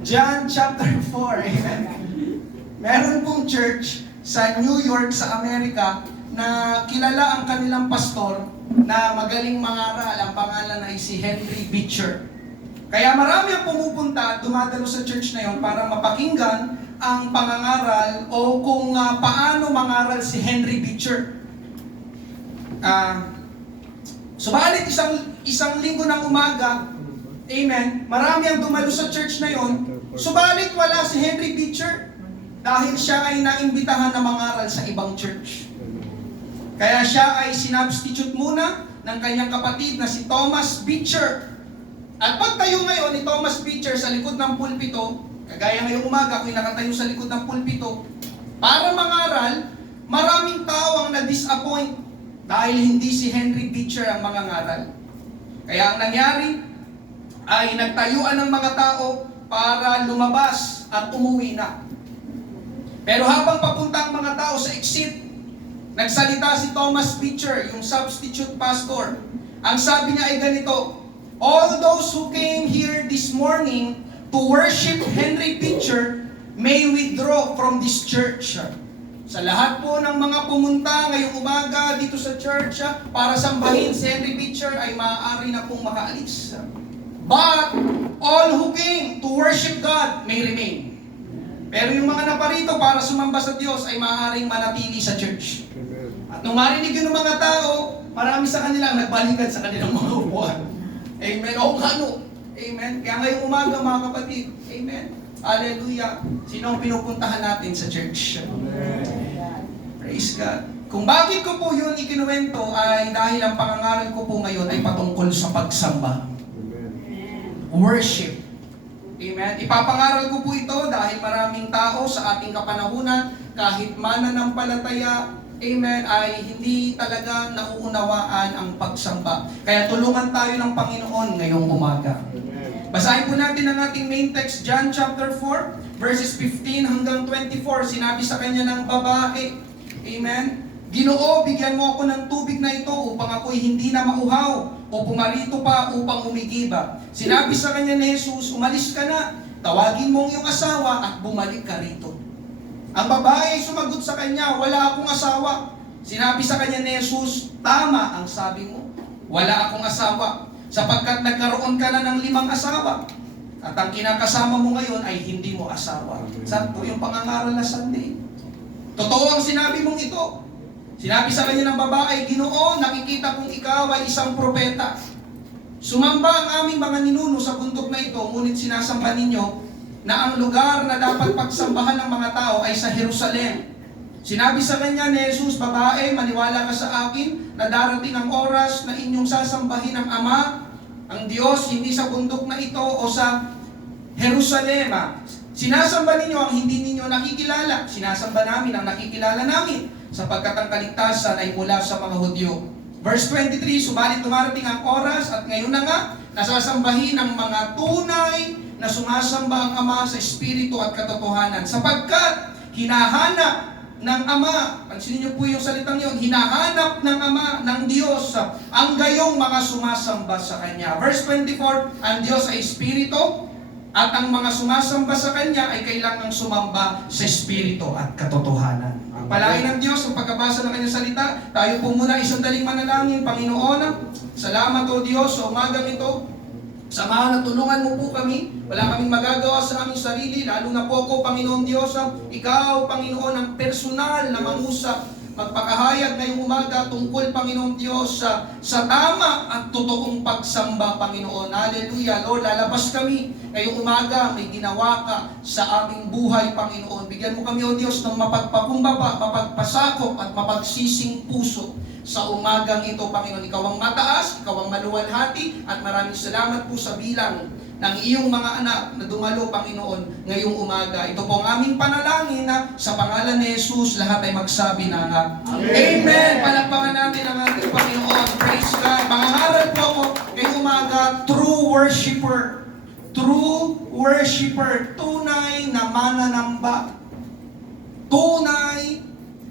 John chapter 4. Amen. Meron pong church sa New York, sa Amerika, na kilala ang kanilang pastor na magaling mangaral. Ang pangalan ay si Henry Beecher. Kaya marami ang pumupunta, dumadalo sa church na yon para mapakinggan ang pangangaral o kung paano mangaral si Henry Beecher. Subalit isang linggo ng umaga, amen, marami ang dumalo sa church na yon, subalit wala si Henry Beecher dahil siya ay naimbitahan na mangaral sa ibang church. Kaya siya ay sinubstitute muna ng kanyang kapatid na si Thomas Beecher. At pagtayo ngayon ni Thomas Beecher sa likod ng pulpito, kagaya ngayong umaga ako'y nakatayo sa likod ng pulpito, para mangaral, maraming tao ang na-disappoint dahil hindi si Henry Beecher ang mangangaral. Kaya ang nangyari ay nagtayuan ng mga tao para lumabas at umuwi na. Pero habang papunta ang mga tao sa exit, nagsalita si Thomas Beecher, yung substitute pastor. Ang sabi niya ay ganito, "All those who came here this morning to worship Henry Beecher may withdraw from this church." Sa lahat po ng mga pumunta ngayong umaga dito sa church para sambahin si Henry Beecher ay maaari na pong makaalis. But all who came to worship God may remain. Pero yung mga naparito para sumamba sa Diyos ay maaaring manatili sa church. At nung marinig yun ng mga tao, marami sa kanila nagbalikan sa kanilang mga upuan. Amen. O ano? Amen. Kaya ngayong umaga mga kapatid, amen. Hallelujah. Sino ang pinupuntahan natin sa church? Amen. Praise God. Kung bakit ko po yun ikinuwento ay dahil ang pangangaral ko po ngayon ay patungkol sa pagsamba. Amen. Worship. Amen. Ipapangaral ko po ito dahil maraming tao sa ating kapanahunan, kahit mananampalataya, amen, ay hindi talaga nauunawaan ang pagsamba. Kaya tulungan tayo ng Panginoon ngayong umaga. Basahin po natin ang ating main text, John chapter 4, verses 15 hanggang 24. Sinabi sa kanya ng babae, amen, "Ginoo, bigyan mo ako ng tubig na ito upang ako'y hindi na mauhaw o pumarito pa upang umigiba." Sinabi sa kanya ni Jesus, "Umalis ka na, tawagin mo ang iyong asawa at bumalik ka rito." Ang babae sumagot sa kanya, "Wala akong asawa." Sinabi sa kanya ni Jesus, "Tama ang sabi mo, wala akong asawa, sapagkat nagkaroon ka na ng 5 asawa. At ang kinakasama mo ngayon ay hindi mo asawa." Saan po yung pangangaral na Sunday? Totoo ang sinabi mong ito. Sinabi sa kanya ng babae, "Ginoo, nakikita kong ikaw ay isang propeta. Sumamba ang aming mga ninuno sa bundok na ito, ngunit sinasamba ninyo na ang lugar na dapat pagsambahan ng mga tao ay sa Jerusalem." Sinabi sa kanya ni Jesus, "Babae, maniwala ka sa akin na darating ang oras na inyong sasambahin ang Ama, ang Diyos, hindi sa bundok na ito o sa Jerusalem. Sinasamba ninyo ang hindi ninyo nakikilala. Sinasamba namin ang nakikilala namin, sapagkat ang kaligtasan ay mula sa mga Hudyo." Verse 23, "Subalit dumarating ang oras at ngayon na nga, nasasambahin ang mga tunay na sumasamba ang Ama sa Espiritu at katotohanan, sapagkat hinahanap ng Ama," pansinin niyo po yung salitang yun, hinahanap ng Ama, ng Diyos, ang gayong mga sumasamba sa Kanya. Verse 24, "Ang Diyos ay Espiritu, at ang mga sumasamba sa Kanya ay kailangang sumamba sa Espiritu at katotohanan." Palain ng Diyos ang pagkabasa ng Kanyang salita. Tayo po muna isang daling manalangin. Panginoon, salamat o Diyos sa umagang ito. Samahan at tulungan mo po kami. Wala kaming magagawa sa aming sarili, lalo na po ako, Panginoon Diyos. Ikaw, Panginoon, ang personal na mangusap, magpakahayag ngayong umaga tungkol, Panginoon Diyos, sa tama at totoong pagsamba, Panginoon. Hallelujah. Lord, lalabas kami ngayong umaga, may ginawa ka sa aming buhay, Panginoon. Bigyan mo kami, O Diyos, ng mapagpakumbaba, mapagpasakop at mapagsising puso sa umagang ito, Panginoon. Ikaw ang mataas, ikaw ang maluwalhati, at maraming salamat po sa bilang ng iyong mga anak na dumalo, Panginoon, ngayong umaga. Ito po ang aming panalangin na sa pangalan ni Jesus, lahat ay magsabi na nga, Amen! Palakpakan natin ang ating Panginoon. Praise God! Pangangaral po ako ngayong umaga, true worshiper. True worshiper. Tunay na mananamba. Tunay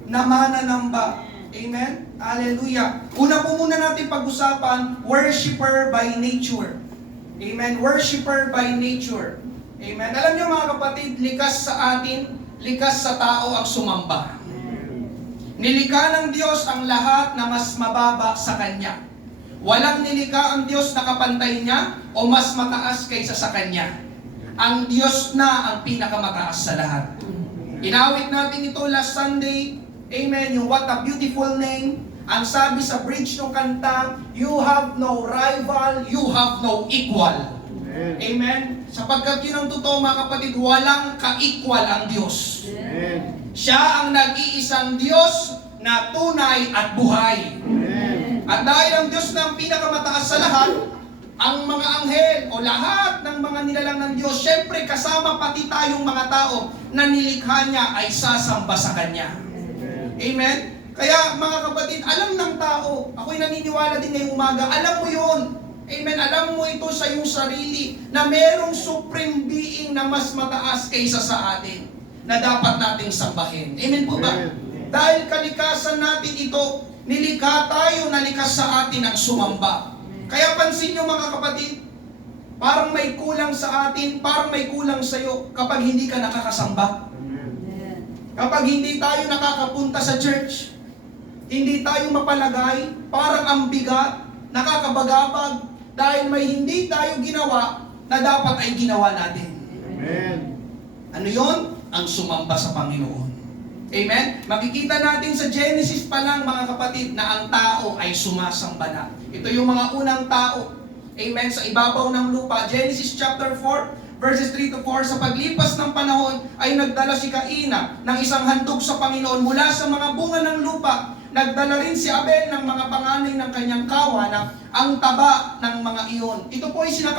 na mananamba. Amen? Hallelujah. Una po muna natin pag-usapan, worshiper by nature. Amen? Worshiper by nature. Amen. Alam niyo mga kapatid, likas sa atin, likas sa tao ang sumamba. Nilikha ng Diyos ang lahat na mas mababa sa Kanya. Walang nilikha ang Diyos na kapantay niya o mas mataas kaysa sa Kanya. Ang Diyos na ang pinakamataas sa lahat. Inawit natin ito last Sunday. Amen. Yung What a Beautiful Name. Ang sabi sa bridge ng kanta, you have no rival, you have no equal. Amen. Sapagkat yun ang totoo mga kapatid, walang ka-equal ang Diyos. Amen. Siya ang nag-iisang Diyos na tunay at buhay. Amen. At dahil ang Diyos na ang pinakamataas sa lahat, ang mga anghel o lahat ng mga nilalang ng Diyos, syempre kasama pati tayong mga tao na nilikha niya ay sasamba sa Kanya. Amen? Kaya mga kapatid, alam ng tao, ako'y naniniwala din ngayong umaga, alam mo yun. Amen? Alam mo ito sa iyong sarili na merong supreme being na mas mataas kaysa sa atin na dapat nating sambahin. Amen po ba? Dahil kalikasan natin ito, nilikha tayo na likas sa atin ang sumamba. Kaya pansin nyo mga kapatid, parang may kulang sa atin, parang may kulang sa iyo kapag hindi ka nakakasamba. Kapag hindi tayo nakakapunta sa church, hindi tayo mapalagay, parang ang bigat, nakakabagabag, dahil may hindi tayo ginawa na dapat ay ginawa natin. Amen. Ano yon? Ang sumamba sa Panginoon. Amen? Makikita natin sa Genesis pa lang mga kapatid na ang tao ay sumasamba na. Ito yung mga unang tao. Amen? Sa ibabaw ng lupa. Genesis chapter 4, verses 3 to 4. Sa paglipas ng panahon ay nagdala si Caina ng isang handog sa Panginoon mula sa mga bunga ng lupa. Nagdala rin si Abel ng mga panganay ng kanyang kawana, ang taba ng mga iyon. Ito po ay sina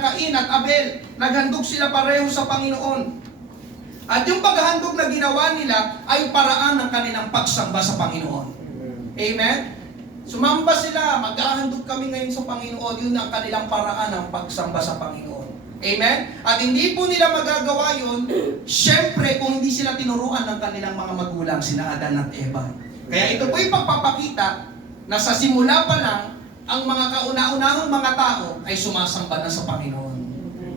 Cain at Abel. Naghandog sila pareho sa Panginoon. At yung paghahandog na ginawa nila ay paraan ng kanilang pagsamba sa Panginoon. Amen? Sumamba sila, maghahandog kami ngayon sa Panginoon. Yun ang kanilang paraan ng pagsamba sa Panginoon. Amen? At hindi po nila magagawa yun, syempre kung hindi sila tinuruan ng kanilang mga magulang, sina Adan at Eva. Kaya ito po yung pagpapakita na sa simula pa lang, ang mga kauna-unahang mga tao ay sumasamba na sa Panginoon.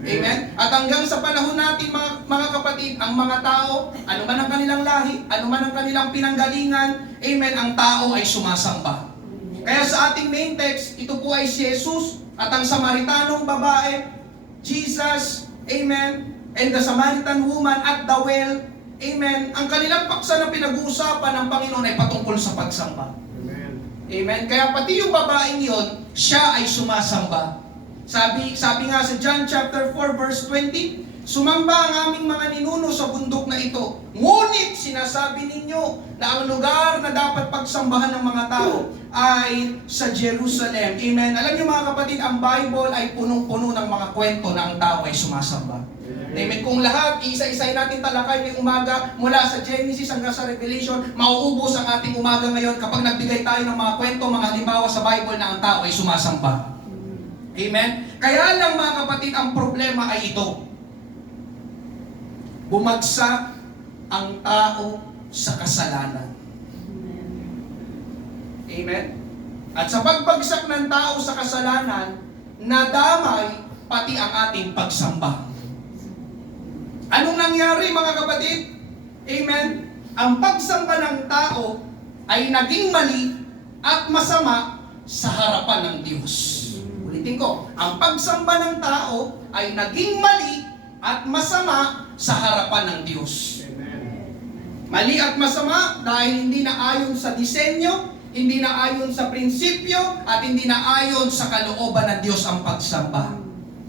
Amen? At hanggang sa panahon natin mga kapatid, ang mga tao, ano man ang kanilang lahi, ano man ang kanilang pinanggalingan, amen, ang tao ay sumasamba. Kaya sa ating main text, ito po ay si Jesus at ang Samaritanong babae, Jesus, amen, and the Samaritan woman at the well, amen. Ang kanilang paksa na pinag-uusapan ng Panginoon ay patungkol sa pagsamba. Amen. Amen? Kaya pati yung babaeng yun, siya ay sumasamba. Sabi nga sa John chapter 4 verse 20, sumamba ang aming mga ninuno sa bundok na ito. Ngunit sinasabi ninyo na ang lugar na dapat pagsambahan ng mga tao ay sa Jerusalem. Amen. Alam niyo mga kapatid, ang Bible ay punong-puno ng mga kwento na ang tao ay sumasamba. Amen. Kung lahat, isa-isay natin talakay ngayong umaga, mula sa Genesis hanggang sa Revelation, mauubos ang ating umaga ngayon kapag nagbigay tayo ng mga kwento, mga halimbawa sa Bible na ang tao ay sumasamba. Amen? Kaya lang mga kapatid, ang problema ay ito. Bumagsak ang tao sa kasalanan. Amen? At sa pagbagsak ng tao sa kasalanan, nadamay pati ang ating pagsamba. Anong nangyari mga kapatid? Amen? Ang pagsamba ng tao ay naging mali at masama sa harapan ng Diyos. Ulitin ko, ang pagsamba ng tao ay naging mali at masama sa harapan ng Diyos. Amen. Mali at masama dahil hindi na ayon sa disenyo, hindi na ayon sa prinsipyo, at hindi na ayon sa kalooban ng Diyos ang pagsamba.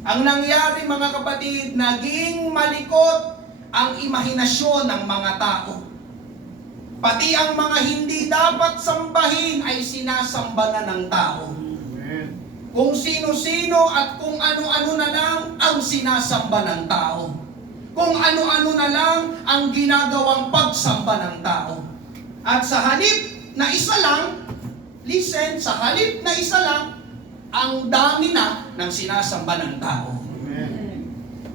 Ang nangyari mga kapatid, naging malikot ang imahinasyon ng mga tao. Pati ang mga hindi dapat sambahin ay sinasamba na ng tao. Kung sino-sino at kung ano-ano na lang ang sinasamba ng tao. Kung ano-ano na lang ang ginagawang pagsamba ng tao. At sa halip na isa lang, listen, sa halip na isa lang, ang dami na ng sinasamba ng tao.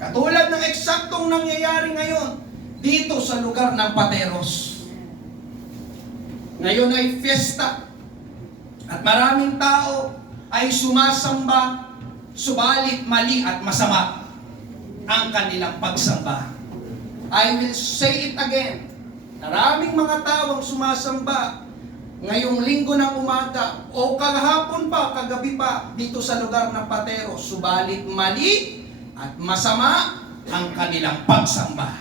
Katulad ng eksaktong nangyayari ngayon dito sa lugar ng Pateros. Ngayon ay fiesta at maraming tao ay sumasamba, subalit mali at masama. ang kanilang pagsamba. I will say it again. Maraming mga tao ang sumasamba ngayong linggo ng umaga o kahapon pa, kagabi pa dito sa lugar ng Patero. Subalit mali at masama ang kanilang pagsamba.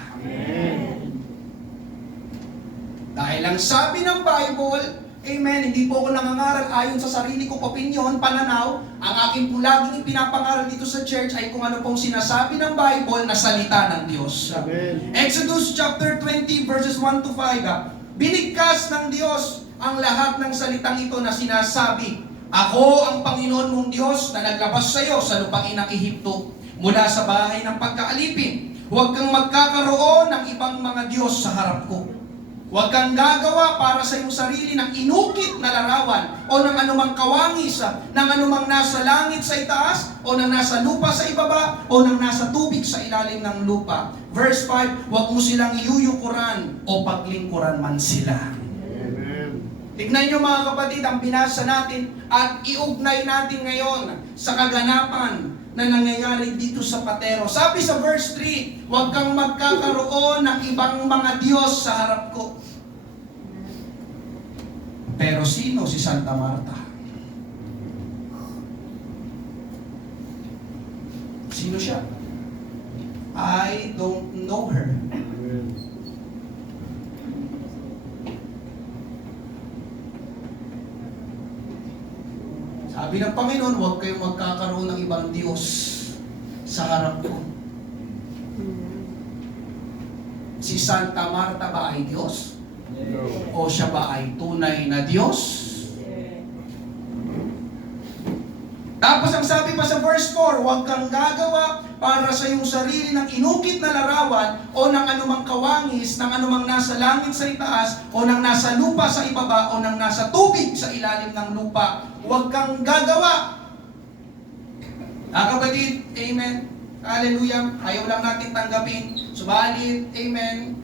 Dahil ang sabi ng Bible, amen, hindi po ako nangangaral ayon sa sarili kong opinion, pananaw. Ang aking po laging ipinapangaral dito sa church ay kung ano pong sinasabi ng Bible na salita ng Diyos. Amen. Exodus chapter 20 verses 1 to 5. Binigkas ng Diyos ang lahat ng salitang ito na sinasabi, "Ako ang Panginoon mong Diyos na naglabas sa iyo sa lupain ng Ehipto mula sa bahay ng pagkaalipin. Huwag kang magkakaroon ng ibang mga Diyos sa harap ko. Huwag kang gagawa para sa iyong sarili ng inukit na larawan o ng anumang kawangis, ng anumang nasa langit sa itaas o ng nasa lupa sa ibaba o ng nasa tubig sa ilalim ng lupa." Verse 5, huwag mo silang iyuyukuran o paglingkuran man sila. Amen. Tignan nyo mga kapatid ang binasa natin at iugnay natin ngayon sa kaganapan na nangyayari dito sa Patero. Sabi sa verse 3, huwag kang magkakaroon ng ibang mga Diyos sa harap ko. Pero sino si Santa Marta? Sino siya? I don't know her. Amen. Sabi ng Panginoon, huwag kayong magkakaroon ng ibang Diyos sa harap ko. Si Santa Marta ba ay Diyos? No. O siya ba ay tunay na Diyos? Tapos ang sabi pa sa verse 4, huwag kang gagawa para sa iyong sarili ng inukit na larawan o ng anumang kawangis, ng anumang nasa langit sa itaas o ng nasa lupa sa ibaba o ng nasa tubig sa ilalim ng lupa. Huwag kang gagawa. Kapatid, amen. Hallelujah. Ayaw lang natin tanggapin. Subalit, amen.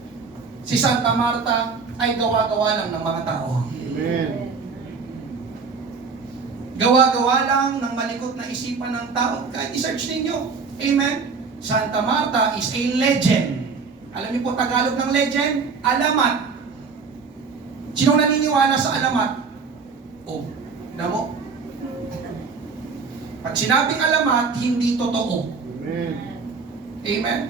Si Santa Marta ay gawa-gawa lang ng mga tao. Amen. Gawa-gawa lang ng malikot na isipan ng tao. Kahit i-search ninyo. Amen? Santa Marta is a legend. Alam niyo po Tagalog ng legend? Alamat. Sinong naniniwala sa alamat? Oh, damo. Pag sinabing alamat, hindi totoo. Amen. Amen?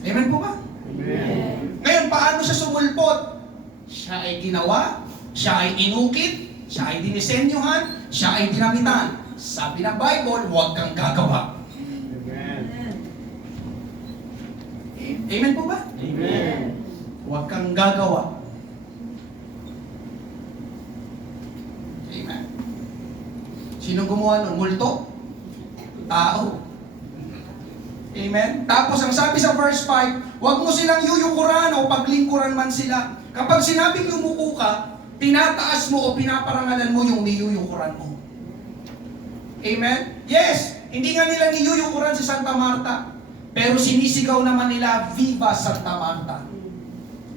Amen po ba? Amen. Ngayon, paano siya sumulpot? Siya ay ginawa, siya ay inukit, siya ay dinisenyuhan, siya ay dinamitan. Sabi ng Bible, huwag kang gagawa. Amen. Amen po ba? Amen. Huwag kang gagawa. Amen. Sino gumawa ng multo? Tao. Amen? Tapos ang sabi sa verse 5, huwag mo silang yuyukuran o paglingkuran man sila. Kapag sinabing yumuko ka, tinataas mo o pinaparangalan mo yung niyuyukuran mo. Amen? Yes, hindi nga nila niyuyukuran si Santa Marta, pero sinisigaw naman nila, "Viva Santa Marta."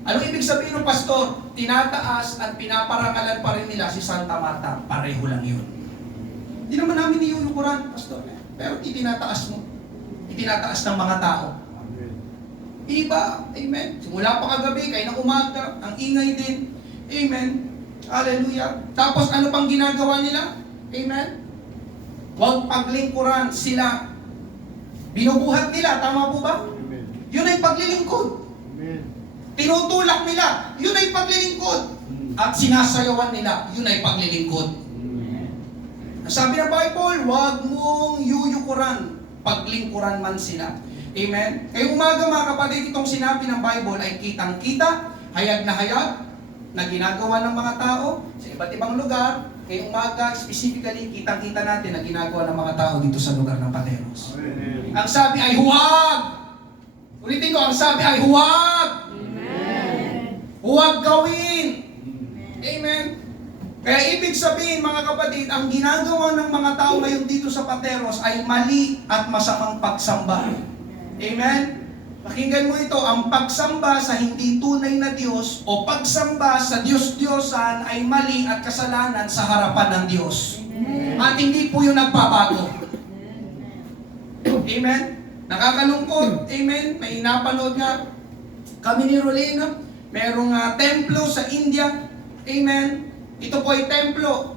Anong ibig sabihin ng pastor? Tinataas at pinaparangalan pa rin nila si Santa Marta. Pareho lang yun. Hindi naman namin niyuyukuran, pastor. Pero itinataas mo. Itinataas ng mga tao. Amen. Iba, amen. Simula pa kagabi, kayo ng umaga, ang ingay din. Amen. Hallelujah. Tapos ano pang ginagawa nila? Amen. Huwag paglingkuran sila. Binubuhat nila, tama po ba? Amen. Yun ay paglilingkod. Amen. Tinutulak nila, yun ay paglilingkod. At sinasayawan nila, yun ay paglilingkod. Sabi ng Bible, huwag mong yuyukuran, paglingkuran man sila. Amen? Kaya umaga mga kapatid, itong sinabi ng Bible ay kitang-kita, hayag na hayag, na ginagawa ng mga tao sa iba't ibang lugar. Kaya umaga, specifically, kitang-kita natin na ginagawa ng mga tao dito sa lugar ng Pateros. Amen. Ang sabi ay huwag! Ulitin ko, ang sabi ay huwag! Huwag gawin! Amen? Kaya ibig sabihin mga kapatid, ang ginagawa ng mga tao ngayon dito sa Pateros ay mali at masamang pagsamba. Amen? Pakinggan mo ito, ang pagsamba sa hindi tunay na Diyos o pagsamba sa Diyos-Diyosan ay mali at kasalanan sa harapan ng Diyos. At hindi po yun nagbabago. Amen? Nakakalungkot. Amen? May napanood nga kami ni Rolena. Merong templo sa India. Amen? Ito po ay templo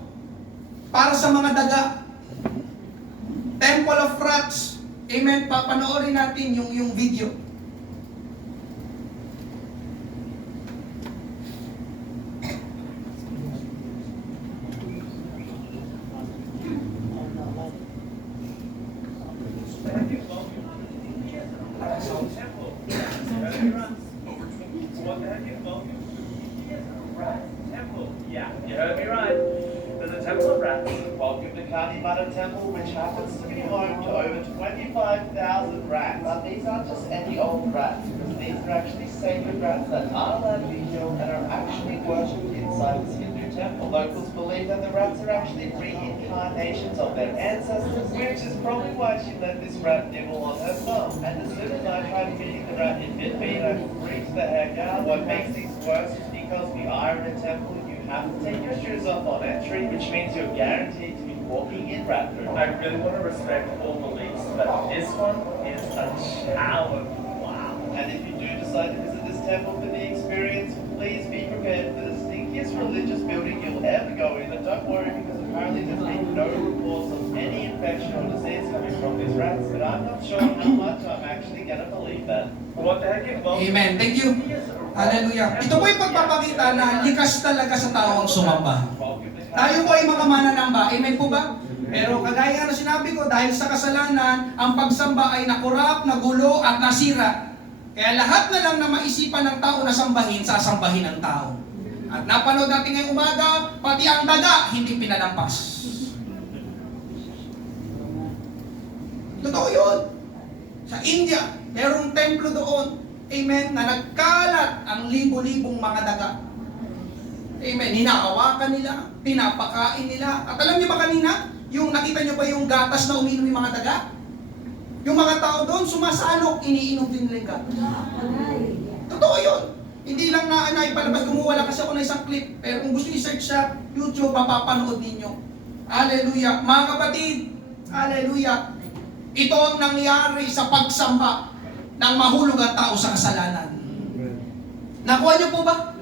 para sa mga daga. Temple of Rats. Amen? Papanoorin natin yung video. Yeah, you heard me right. There's a temple of rats, welcome to Kali Mata Temple, which happens to be home to over 25,000 rats. But these aren't just any old rats, because these are actually sacred rats that aren't allowed to be killed and are actually worshipped inside this Hindu temple. Locals believe that the rats are actually reincarnations of their ancestors, which is probably why she let this rat nibble on her thumb. And as soon as I tried feeding the rat in mid-feed, I freaked the heck out. What makes things worse is because we are in a temple, you have to take your shoes off on entry, which means you're guaranteed to be walking in rat poop. I really want to respect all beliefs, but this one is a challenge. Wow. And if you do decide to visit this temple for the experience, please be prepared for the stinkiest religious building you'll ever go in. And don't worry, because apparently there's been no reports of any infection or disease coming from these rats, but I'm not sure how much I'm actually going to believe that. What the heck is Amen. Thank you. Hallelujah. Ito po yung pagpapakita na likas talaga sa tao ang sumamba. Tayo po ay mga mananamba. Amen po ba? Pero kagaya na sinabi ko, dahil sa kasalanan, ang pagsamba ay nakurap, nagulo, at nasira. Kaya lahat na lang na maisipan ng tao na sambahin, sasambahin ng tao. At napanood natin ngayong umaga, pati ang daga, hindi pinalampas. Totoo yun. Sa India, merong templo doon. Amen, na nagkalat ang libo-libong mga daga. Amen, hinahawakan nila, pinapakain nila. At alam niyo ba kanina, yung nakita niyo ba yung gatas na uminom yung mga daga? Yung mga tao doon, sumasalok, iniinom din nila yung gatas. Totoo yun. Hindi lang na ipalabas, gumawa lang kasi ako na isang clip. Pero kung gusto i-search sa YouTube, mapapanood ninyo. Hallelujah. Mga kapatid, hallelujah. Ito ang nangyari sa pagsamba ng mahulog ang tao sa kasalanan. Nakuha niyo po ba?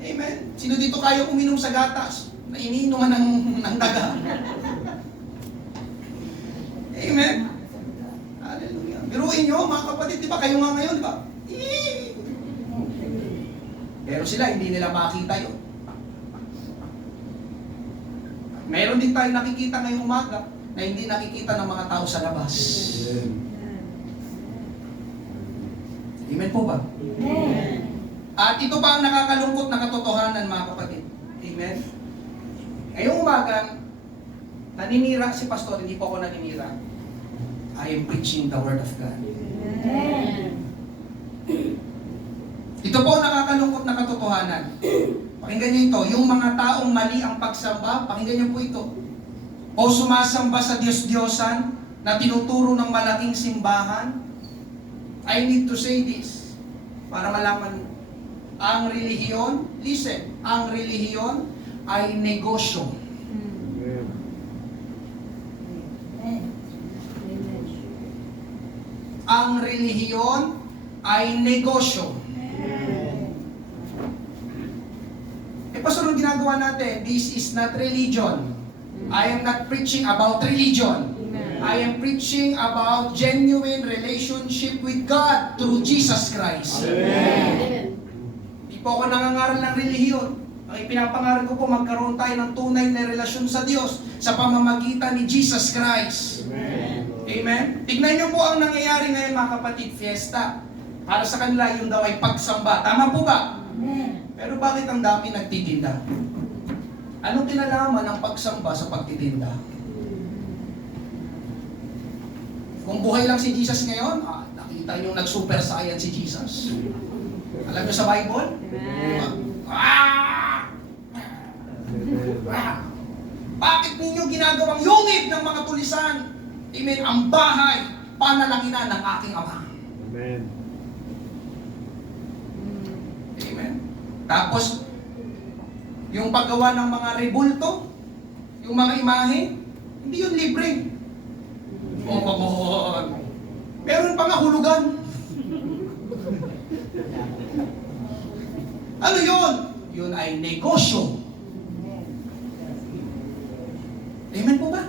Amen. Sino dito kayo uminom sa gatas na iniinuman ng daga? Amen. Hallelujah. Biruin niyo, mga kapatid, di ba? Kayo nga ngayon, di ba? Pero sila, hindi nila makita yun. Meron din tayong nakikita ngayong umaga na hindi nakikita ng mga tao sa labas. Amen po ba? Amen. At ito pa ang nakakalungkot na katotohanan, mga kapatid. Amen? Ngayong umaga, naninira si pastor, hindi po ako naninira. I am preaching the word of God. Amen. Ito po ang nakakalungkot na katotohanan. Pakinggan niyo ito, yung mga taong mali ang pagsamba, pakinggan niyo po ito. O sumasamba sa Diyos-Diyosan na tinuturo ng malaking simbahan, I need to say this para malaman. Ang relihiyon, listen, ang relihiyon ay negosyo. Ang relihiyon ay negosyo. Pastor, ang ginagawa natin, this is not religion. I am not preaching about religion. I am preaching about genuine relationship with God through Jesus Christ. Amen. Di po ako nangangaral ng relihiyon. Ang ipinapangaral ko po, magkaroon tayo ng tunay na relasyon sa Diyos sa pamamagitan ni Jesus Christ. Amen? Tignan niyo po ang nangyayari ngayon, mga kapatid, fiesta. Para sa kanila, yun daw ay pagsamba. Tama po ba? Amen. Pero bakit ang dami nagtitinda? Anong kinalaman ng pagsamba sa pagtitinda? Kung buhay lang si Jesus ngayon, nakita niyo nag-super science si Jesus. Alam niyo sa Bible? Bakit ninyo ginagawang yungib ng mga tulisan? Amen. Ang bahay, panalakinan ng aking Ama. Amen. Amen. Tapos, yung paggawa ng mga rebulto, yung mga imahe, hindi yun libre. kahulugan. Ano yun? Yun ay negosyo. Amen po ba?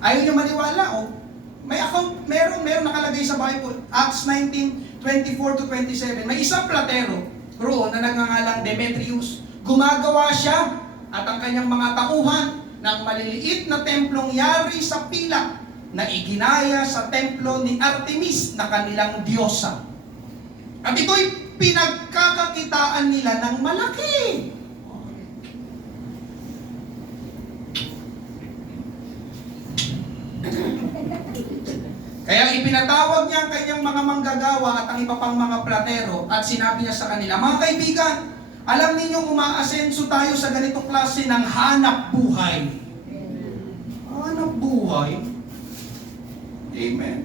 Ayaw niyo maniwala, oh. May account, meron nakalagay sa Bible, Acts 19:24 to 27. May isang platero roon na nagngangalang Demetrius. Gumagawa siya at ang kanyang mga tauhan ng maliliit na templong yari sa pilak na iginaya sa templo ni Artemis na kanilang diyosa. At ito'y pinagkakakitaan nila ng malaki. Kaya ipinatawag niya ang kanyang mga manggagawa at ang iba pang mga platero at sinabi niya sa kanila, mga kaibigan, alam ninyong umaasenso tayo sa ganitong klase ng hanap buhay. Hanap buhay? Amen.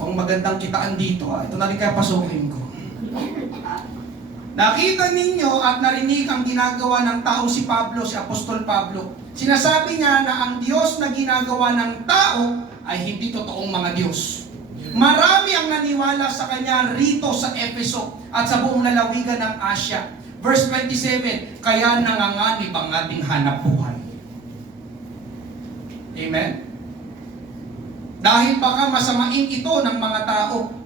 Ang magandang kitaan dito, ito na rin kaya pasukin ko. Nakita ninyo at narinig ang ginagawa ng tao si Pablo, si Apostol Pablo. Sinasabi niya na ang Diyos na ginagawa ng tao ay hindi totoong mga Diyos. Marami ang naniwala sa kanya rito sa Efeso at sa buong lalawigan ng Asia. Verse 27, kaya nanganganib ang ating hanap buhay. Amen? Dahil baka masamain ito ng mga tao.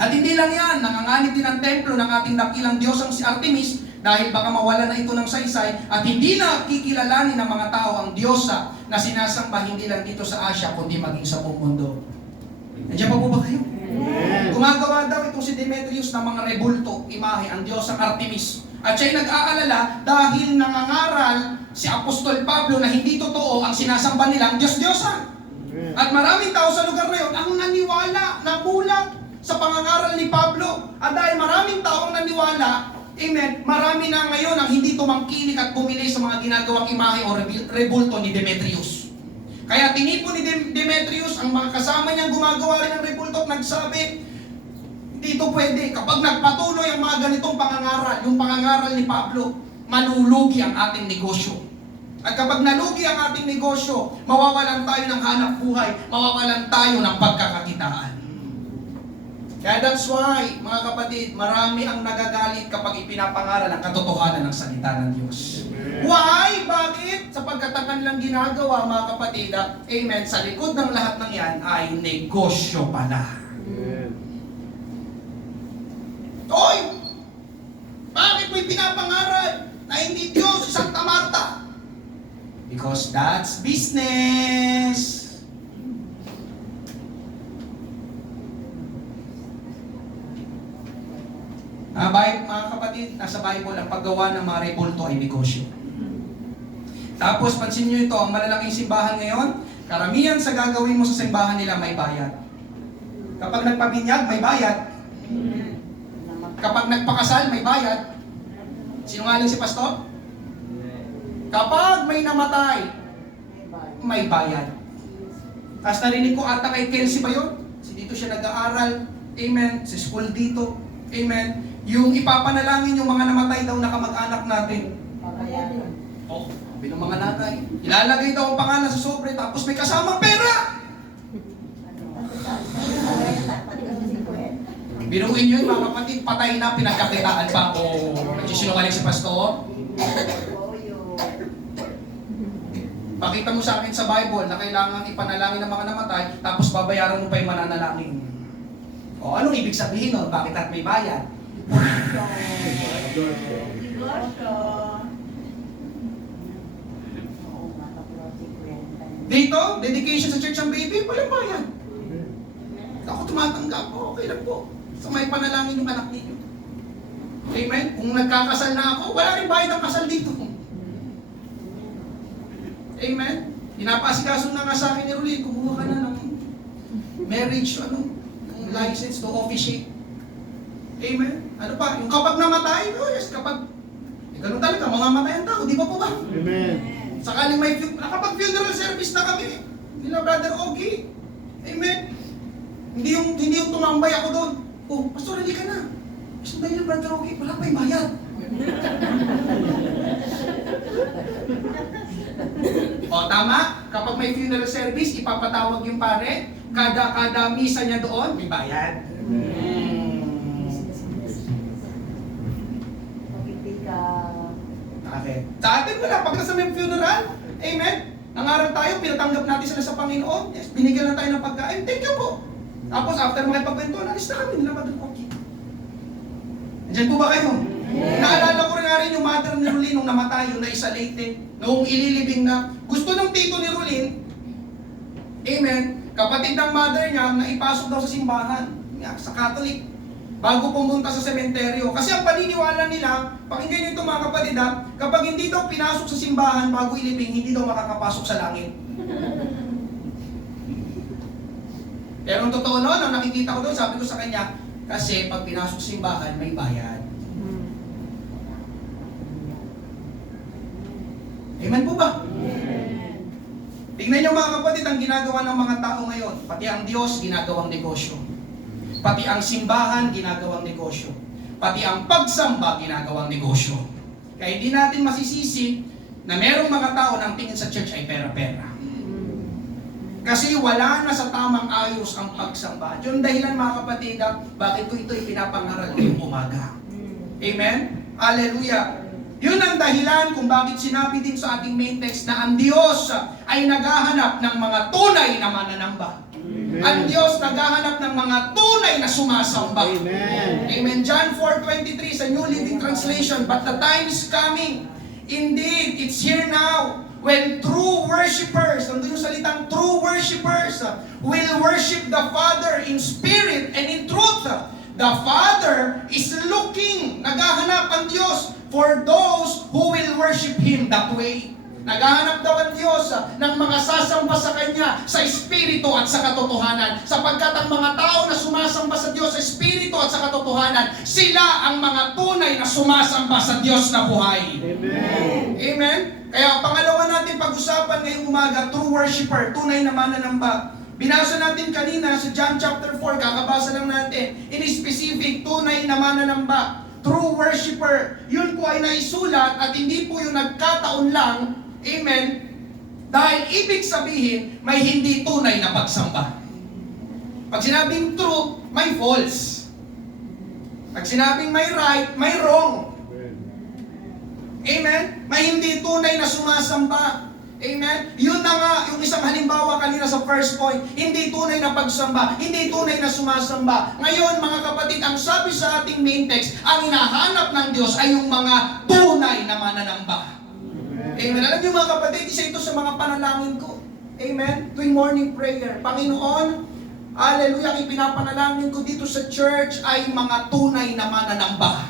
At hindi lang yan, nanganganib din ang templo ng ating dakilang Diyosang si Artemis dahil baka mawala na ito ng saysay at hindi na kikilalanin ng mga tao ang Diyosa na sinasamba hindi lang dito sa Asia kundi maging sa buong mundo. Nandiyan pa po ba kayo? Gumagawa daw itong si Demetrius ng mga rebulto, imahe, ang Diyosang Artemis. At siya'y nag-aalala dahil nangangaral si Apostol Pablo na hindi totoo ang sinasamba nilang Diyos-Diyosan. At maraming tao sa lugar na yun ang naniwala, namulat sa pangangaral ni Pablo. At dahil maraming tao ang naniwala, amen, marami na ngayon ang hindi tumangkilik at bumili sa mga ginagawang imahe o rebulto ni Demetrius. Kaya tinipon ni Demetrius ang mga kasama niyang gumagawa rin ng rebulto at nagsabi, dito pwede, kapag nagpatuloy ang mga ganitong pangangaral, yung pangangaral ni Pablo, malulugi ang ating negosyo. At kapag nalugi ang ating negosyo, mawawalan tayo ng hanap buhay, mawawalan tayo ng pagkakakitaan. Kaya that's why, mga kapatid, marami ang nagagalit kapag ipinapangaral ang katotohanan ng salita ng Diyos. Why? Bakit? Sapagkat ang kanilang ginagawa, mga kapatid, amen, sa likod ng lahat ng yan ay negosyo pala. Oy! Bakit mo ipinapangaral na hindi Diyos si Santa Marta? Because that's business. Mga kapatid, nasa Bible, ang paggawa ng mga rebulto ay negosyo. Tapos, pansin nyo ito, ang malalaking simbahan ngayon, karamihan sa gagawin mo sa simbahan nila may bayad. Kapag nagpabinyag, may bayad. Kapag nagpakasal, may bayad. Sinungaling si pastor? Kapag may namatay, may bayad. Tapos narinig ko ata kay Kelsey ba yun? Dito siya nag-aaral. Amen. Sa school dito. Amen. Yung ipapanalangin yung mga namatay daw na kamag-anak natin. Oh, sabi ng mga nanay. Ilalagay daw ang pangalan sa sobre tapos may kasamang pera. Biruin nyo yung mga kapatid, patay na, pinagkakitaan pa. O nagsisinungaling si pastor. Pakita mo sa akin sa Bible na kailangan ipanalangin ng mga namatay, tapos babayaran mo pa yung mananalangin. O anong ibig sabihin nun? Bakit at may bayad? Dito, dedication sa church ang baby, walang bayad. Ako tumatanggap, okay lang po. So may panalangin yung anak ninyo. Amen? Kung nagkakasal na ako, wala rin bayad ang kasal dito. Amen? Pinapasikaso na nga sa akin ni Rolly, kumuha ka na ng marriage, ng license to officiate. Amen? Ano pa? Yung kapag namatay, oh yes, kapag, ganun talaga, mamamatay ang tao, di ba po ba? Amen. Sakaling may, kapag funeral service na kami, nila Brother Ogie. Amen? Hindi yung tumambay ako doon. Oh, pastor, hindi ka na. Gusto tayo ng Brother Ogie, wala pa yung bayad. O tama, kapag may funeral service, ipapatawag yung pare, kada misa niya doon, may bayad. Okay. Sa atin wala, pag nasa may funeral, amen, nangaral tayo, pinatanggap natin sila sa Panginoon, yes, binigyan lang tayo ng pagkain, thank you po. Tapos after makipagkwentuhan, alis na kami, nila doon, okay. Nandiyan po ba kayo? Yes. Naalala ko rin nga rin yung mother ni Rolin nung namatay, yung naisalated, noong ililibing na, gusto ng tito ni Rolin, amen, kapatid ng mother niya, na ipasok daw sa simbahan, sa Catholic, bago pumunta sa sementeryo. Kasi ang paniniwala nila, pakinggan nyo ito mga kapatid ha, kapag hindi daw pinasok sa simbahan bago ilibing, hindi daw makakapasok sa langit. Pero ang totoo noon, ang nakikita ko doon, sabi ko sa kanya, kasi pag pinasok sa simbahan, may bayad. Amen po ba? Tingnan nyo mga kapatid, ang ginagawa ng mga tao ngayon, pati ang Diyos, ginagawang negosyo. Pati ang simbahan, ginagawang negosyo. Pati ang pagsamba, ginagawang negosyo. Kaya hindi natin masisisi na merong mga tao na ang tingin sa church ay pera-pera. Kasi wala na sa tamang ayos ang pagsamba. Yun dahilan mga kapatid, bakit ko ito ipinapangaral ngayong umaga. Amen? Hallelujah! Yun ang dahilan kung bakit sinabi din sa ating main text na ang Diyos ay naghahanap ng mga tunay na mananamba. Ang Diyos naghahanap ng mga tunay na sumasamba. Amen. Amen. John 4:23 sa New Living Translation, but the time is coming. Indeed, it's here now. When true worshipers, nandun yung salitang true worshipers, will worship the Father in spirit and in truth. The Father is looking, naghahanap ang Diyos for those who will worship Him that way. Naghahanap daw ang Diyos ng mga sasamba sa Kanya sa Espiritu at sa katotohanan. Sapagkat ang mga tao na sumasamba sa Diyos sa Espiritu at sa katotohanan, sila ang mga tunay na sumasamba sa Diyos na buhay. Amen. Amen? Kaya pangalawa natin pag-usapan ngayong umaga, true worshiper, tunay na mananamba. Binasa natin kanina sa John chapter 4, kakabasa lang natin. In specific, tunay na mananamba, true worshiper. Yun po ay naisulat at hindi po yung nagkataon lang. Amen? Dahil ibig sabihin, may hindi tunay na pagsamba. Pag sinabing true, may false. Pag sinabing may right, may wrong. Amen? May hindi tunay na sumasamba. Amen? Yun na nga, yung isang halimbawa kanina sa first point, hindi tunay na pagsamba, hindi tunay na sumasamba. Ngayon, mga kapatid, ang sabi sa ating main text, ang hinahanap ng Diyos ay yung mga tunay na mananamba. Amen. Alam niyo mga kapatid, isa ito sa mga panalangin ko. Amen. Tuwing morning prayer. Panginoon, hallelujah, ang ipinapanalangin ko dito sa church ay mga tunay na mananamba.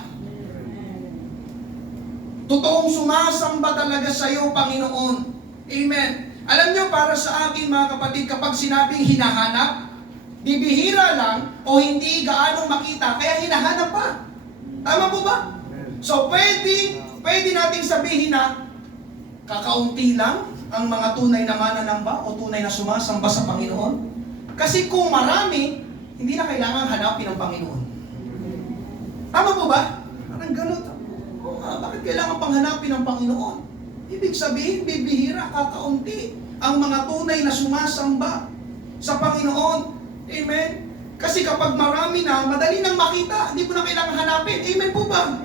Totoong sumasamba talaga sa iyo, Panginoon. Amen. Alam niyo, para sa akin mga kapatid, kapag sinabing hinahanap, bibihira lang o hindi gaano makita, kaya hinahanap pa. Tama po ba? So pwede nating sabihin na kakaunti lang ang mga tunay na mananamba o tunay na sumasamba sa Panginoon. Kasi kung marami, hindi na kailangan hanapin ang Panginoon. Tama po ba? Parang ganun. Bakit kailangan pang hanapin ang Panginoon? Ibig sabihin, bibihira, kakaunti ang mga tunay na sumasamba sa Panginoon. Amen? Kasi kapag marami na, madali nang makita, hindi mo na kailangan hanapin. Amen po ba?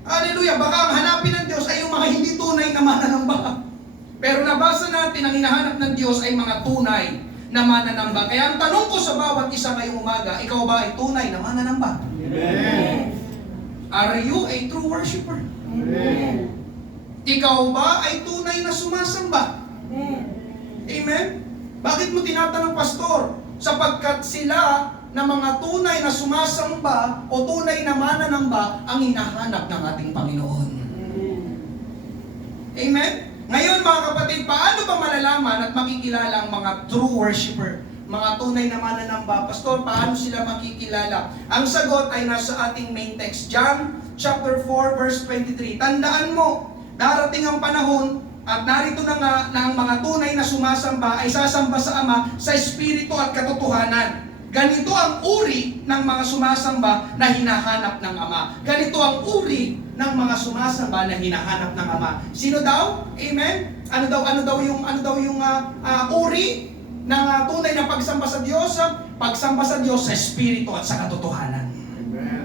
Hallelujah! Baka ang hanapin ng Diyos ay yung mga hindi tunay na mananamba. Pero nabasa natin, ang hinahanap ng Diyos ay mga tunay na mananamba. Kaya ang tanong ko sa bawat isa ngayong umaga, ikaw ba ay tunay na mananamba? Amen. Are you a true worshiper? Amen. Ikaw ba ay tunay na sumasamba? Amen? Bakit mo tinatanong, pastor? Sapagkat sila na mga tunay na sumasamba o tunay na mananamba ang hinahanap ng ating Panginoon. Amen? Ngayon mga kapatid, paano ba malalaman at makikilala ang mga true worshiper? Mga tunay na mananamba. Pastor, paano sila makikilala? Ang sagot ay nasa ating main text, John chapter 4 verse 23. Tandaan mo, darating ang panahon at narito na nga na ang mga tunay na sumasamba ay sasamba sa Ama sa Espiritu at katotohanan. Ganito ang uri ng mga sumasamba na hinahanap ng Ama. Ganito ang uri ng mga sumasamba na hinahanap ng Ama. Sino daw? Amen? Ano daw yung uri? ng tunay na pagsamba sa Diyos sa Espiritu at sa katotohanan. Amen.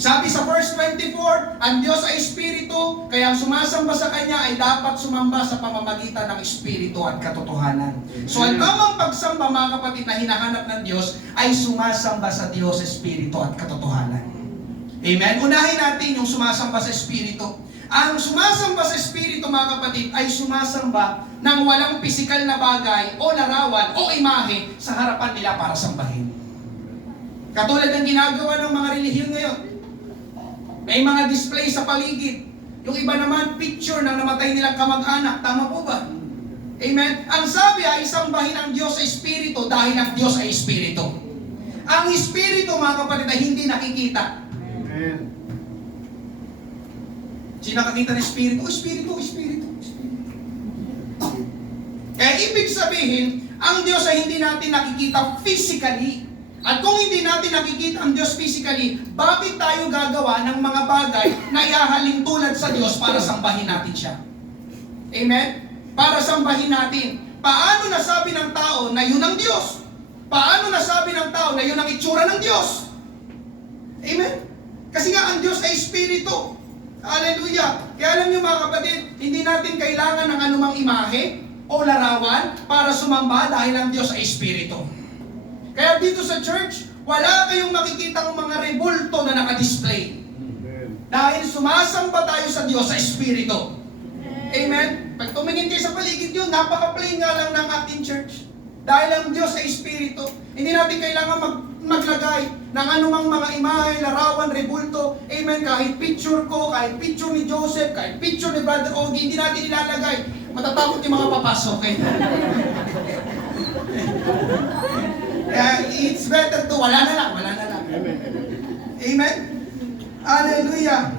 Sabi sa verse 24, ang Diyos ay Espiritu, kaya ang sumasamba sa Kanya ay dapat sumamba sa pamamagitan ng Espiritu at katotohanan. So ang tamang pagsamba, mga kapatid, na hinahanap ng Diyos ay sumasamba sa Diyos, Espiritu at katotohanan. Amen? Unahin natin yung sumasamba sa Espiritu. Ang sumasamba sa Espiritu, mga kapatid, ay sumasamba ng walang pisikal na bagay o larawan o imahe sa harapan nila para sambahin. Katulad ng ginagawa ng mga relihiyon ngayon. May mga display sa paligid. Yung iba naman, picture ng namatay nilang kamag-anak. Tama po ba? Amen? Ang sabi ay sambahin ang Diyos sa Espiritu dahil ang Diyos ay Espiritu. Ang Espiritu, mga kapatid, ay hindi nakikita. Amen. Sino nakakita ng Espiritu? Espiritu, Espiritu, Espiritu. Kaya ibig sabihin, ang Diyos ay hindi natin nakikita physically. At kung hindi natin nakikita ang Diyos physically, bakit tayo gagawa ng mga bagay na ihahalin tulad sa Diyos para sambahin natin siya? Amen? Para sambahin natin. Paano nasabi ng tao na yun ang Diyos? Paano nasabi ng tao na yun ang itsura ng Diyos? Amen? Kasi nga ang Diyos ay Espiritu. Hallelujah! Kaya alam niyo, mga kapatid, hindi natin kailangan ng anumang imahe o larawan para sumamba dahil ang Diyos ay Espiritu. Kaya dito sa church, wala kayong makikita ng mga rebulto na nakadisplay. Amen. Dahil sumasamba tayo sa Diyos sa Espiritu. Amen? Pag tumingin kayo sa paligid yun, napaka-plain nga lang ng ating church. Dahil ang Diyos ay Espiritu. Hindi natin kailangan maglagay ng anumang mga imahe, larawan, rebulto. Amen? Kahit picture ko, kahit picture ni Joseph, kahit picture ni Brother Ogie, hindi natin ilalagay. Matatakot yung mga papasok. It's better to wala na lang. Amen. Amen? Hallelujah!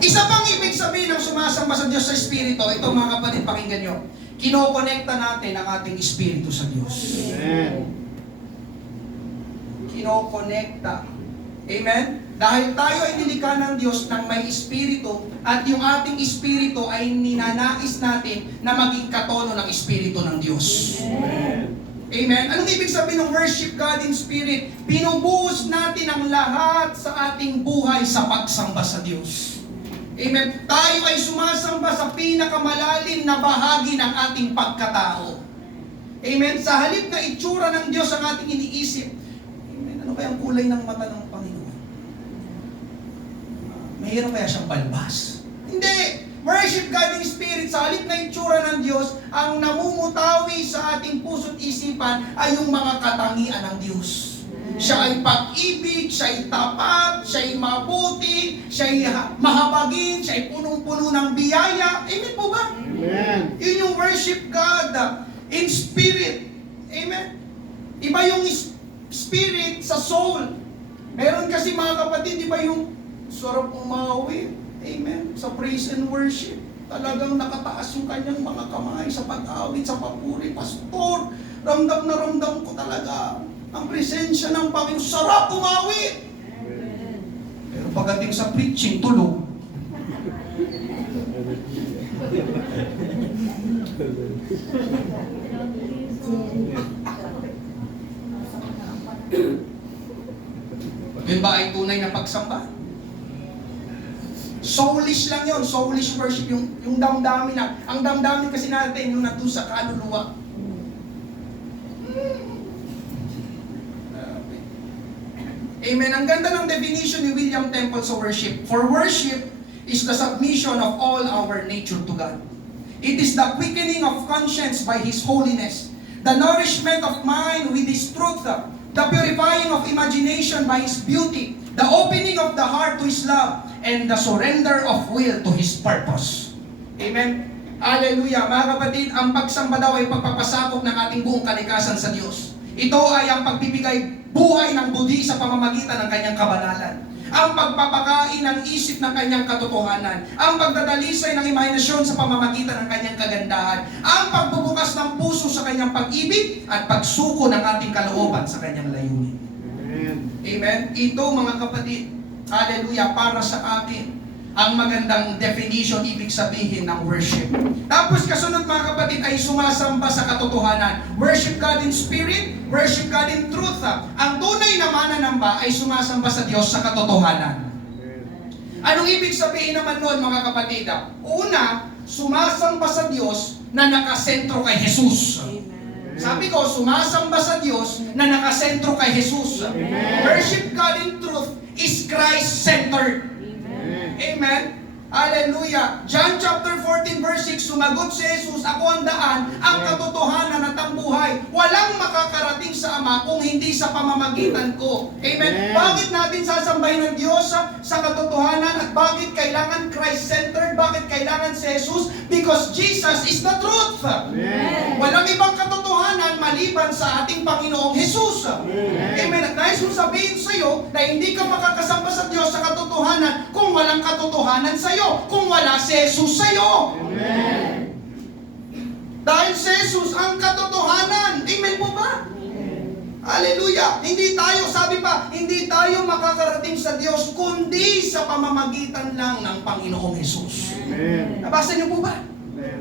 Isa pang ibig sabihin ng sumasamba sa Diyos sa Espiritu, ito mga kapatid, pakinggan nyo. Kinokonekta natin ang ating Espiritu sa Diyos. Amen. Kinokonekta. Amen? Dahil tayo ay nilikha ng Diyos ng may Espiritu at yung ating Espiritu ay ninanais natin na maging katono ng Espiritu ng Diyos. Amen. Amen? Anong ibig sabihin ng worship God in Spirit? Binubuhos natin ang lahat sa ating buhay sa pagsamba sa Diyos. Amen? Tayo ay sumasamba sa pinakamalalim na bahagi ng ating pagkatao. Amen? Sa halip na itsura ng Diyos ang ating iniisip. Amen? Ano kaya ang kulay ng mata ng Panginoon? Mahirap kaya siyang balbas? Hindi! Worship God in Spirit, sa halip na itsura ng Diyos, ang namumutawi sa ating puso't isipan ay yung mga katangian ng Diyos. Siya ay pag-ibig, siya ay tapat, siya ay mabuti, siya ay mahabagin, siya ay punong-puno ng biyaya. Amen po ba? Amen. Yun yung worship God in Spirit. Amen? Iba yung Spirit sa soul. Meron kasi mga kapatid, iba yung sarap umawi. Amen. Sa praise and worship. Talagang nakataas yung kanyang mga kamay sa pag-awit, sa papuri. Pastor, ramdam na ramdam ko talaga ang presensya ng Panginoon. Sarap umawit. Pero pagdating sa preaching, tulog. Yun ba ay tunay na pagsamba? Soulish lang yun, soulish worship, yung damdamin na. Ang damdamin kasi natin, yung nandun sa kaluluwa. Amen. Ang ganda ng definition ni William Temple sa worship. For worship is the submission of all our nature to God. It is the quickening of conscience by His holiness, the nourishment of mind with His truth, the purifying of imagination by His beauty, the opening of the heart to His love, and the surrender of will to His purpose. Amen? Hallelujah! Mga kapatid, ang pagsamba daw ay pagpapasakop ng ating buong kalikasan sa Diyos. Ito ay ang pagbibigay buhay ng budi sa pamamagitan ng kanyang kabanalan. Ang pagpapakain ng isip ng kanyang katotohanan. Ang pagdadalisay ng imahinasyon sa pamamagitan ng kanyang kagandahan. Ang pagbubukas ng puso sa kanyang pag-ibig at pagsuko ng ating kalooban sa kanyang layunin. Amen. Amen? Ito mga kapatid, hallelujah, para sa atin. ang magandang definition, ibig sabihin ng worship. Tapos kasunod mga kapatid ay sumasamba sa katotohanan. Worship God in spirit, worship God in truth. Ang tunay na mananamba ay sumasamba sa Diyos sa katotohanan. Anong ibig sabihin naman noon mga kapatid? Una, sumasamba sa Diyos na nakasentro kay Jesus. Sabi ko, sumasamba sa Diyos na nakasentro kay Jesus. Worship God in truth is Christ-centered. Amen. Hallelujah. John chapter 14 verse 6, sumagot si Jesus, ako ang daan, ang katotohanan at ang buhay. Walang makakarating sa Ama kung hindi sa pamamagitan ko. Amen. Bakit natin sasambahin ng Diyos sa katotohanan at bakit kailangan Christ-centered? Bakit kailangan si Jesus? Because Jesus is the truth. Walang ibang katotohanan maliban sa ating Panginoong Jesus. Amen. At nais kong sabihin sa iyo na hindi ka makakasamba sa Diyos sa katotohanan kung walang katotohanan sa iyo. Kung wala si Jesus sa iyo. Amen. Dahil si Jesus ang katotohanan. Amen po ba? Hallelujah. Hindi tayo, sabi pa, hindi tayo makakarating sa Diyos kundi sa pamamagitan lang ng Panginoong Jesus. Amen. Nabasa niyo po ba? Amen.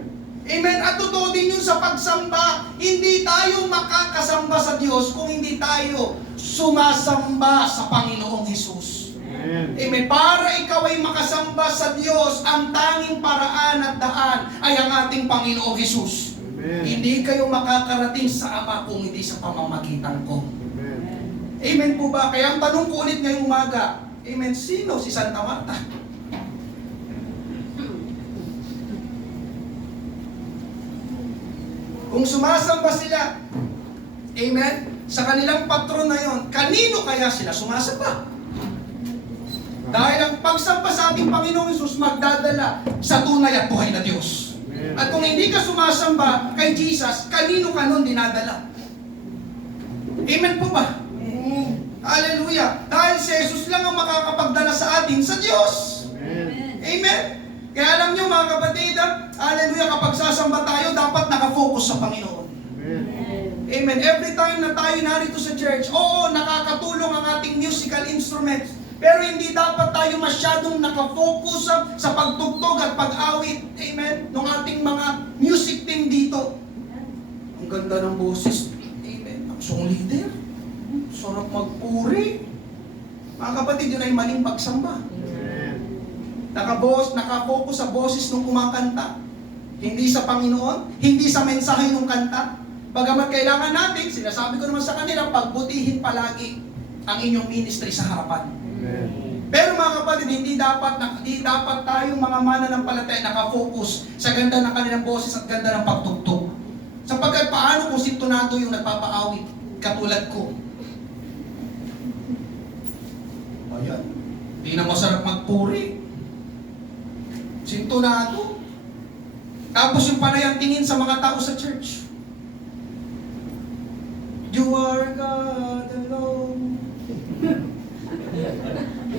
Amen. At totoo din yun sa pagsamba. Hindi tayo makakasamba sa Diyos kung hindi tayo sumasamba sa Panginoong Jesus. Amen. Para ikaw ay makasamba sa Diyos, ang tanging paraan at daan ay ang ating Panginoong Jesus. Amen. Hindi kayo makakarating sa Ama kung hindi sa pamamagitan ko. Amen. Amen po ba? Kaya ang tanong ko ulit ngayong umaga, amen, sino si Santa Marta? Kung sumasamba sila, amen, sa kanilang patron na yon, kanino kaya sila sumasamba? Dahil ang pagsamba sa ating Panginoong Hesus magdadala sa tunay at buhay na Diyos. At kung hindi ka sumasamba kay Jesus, kanino ka nun dinadala? Amen po ba? Hallelujah! Dahil si Jesus lang ang makakapagdala sa atin sa Diyos. Amen? Kaya alam nyo mga kapatid, hallelujah, kapag sasamba tayo, dapat nakafocus sa Panginoon. Amen. Every time na tayo narito sa church, oo, nakakatulong ang ating musical instruments. Pero hindi dapat tayo masyadong nakafocus sa pagtugtog at pag-awit. Amen? Ng ating mga music team dito. Ang ganda ng boses. Amen. Ang song leader. Sarap magpuri. Mga kapatid, yun ay maling pagsamba. Nakafocus sa boses ng kumakanta. Hindi sa Panginoon, hindi sa mensahe ng kanta. Bagamat kailangan natin, sinasabi ko naman sa kanila, pagbutihin palagi ang inyong ministry sa harapan. Pero mga kapatid, hindi dapat tayong mga mananampalataya nakafocus sa ganda ng kanilang boses at ganda ng pagtugtog. Sapagkat paano kung sintonado yung nagpapaawit katulad ko? Ayan, hindi na masarap magpuri. Sintonado. Tapos yung panay ang tingin sa mga tao sa church. You are God alone.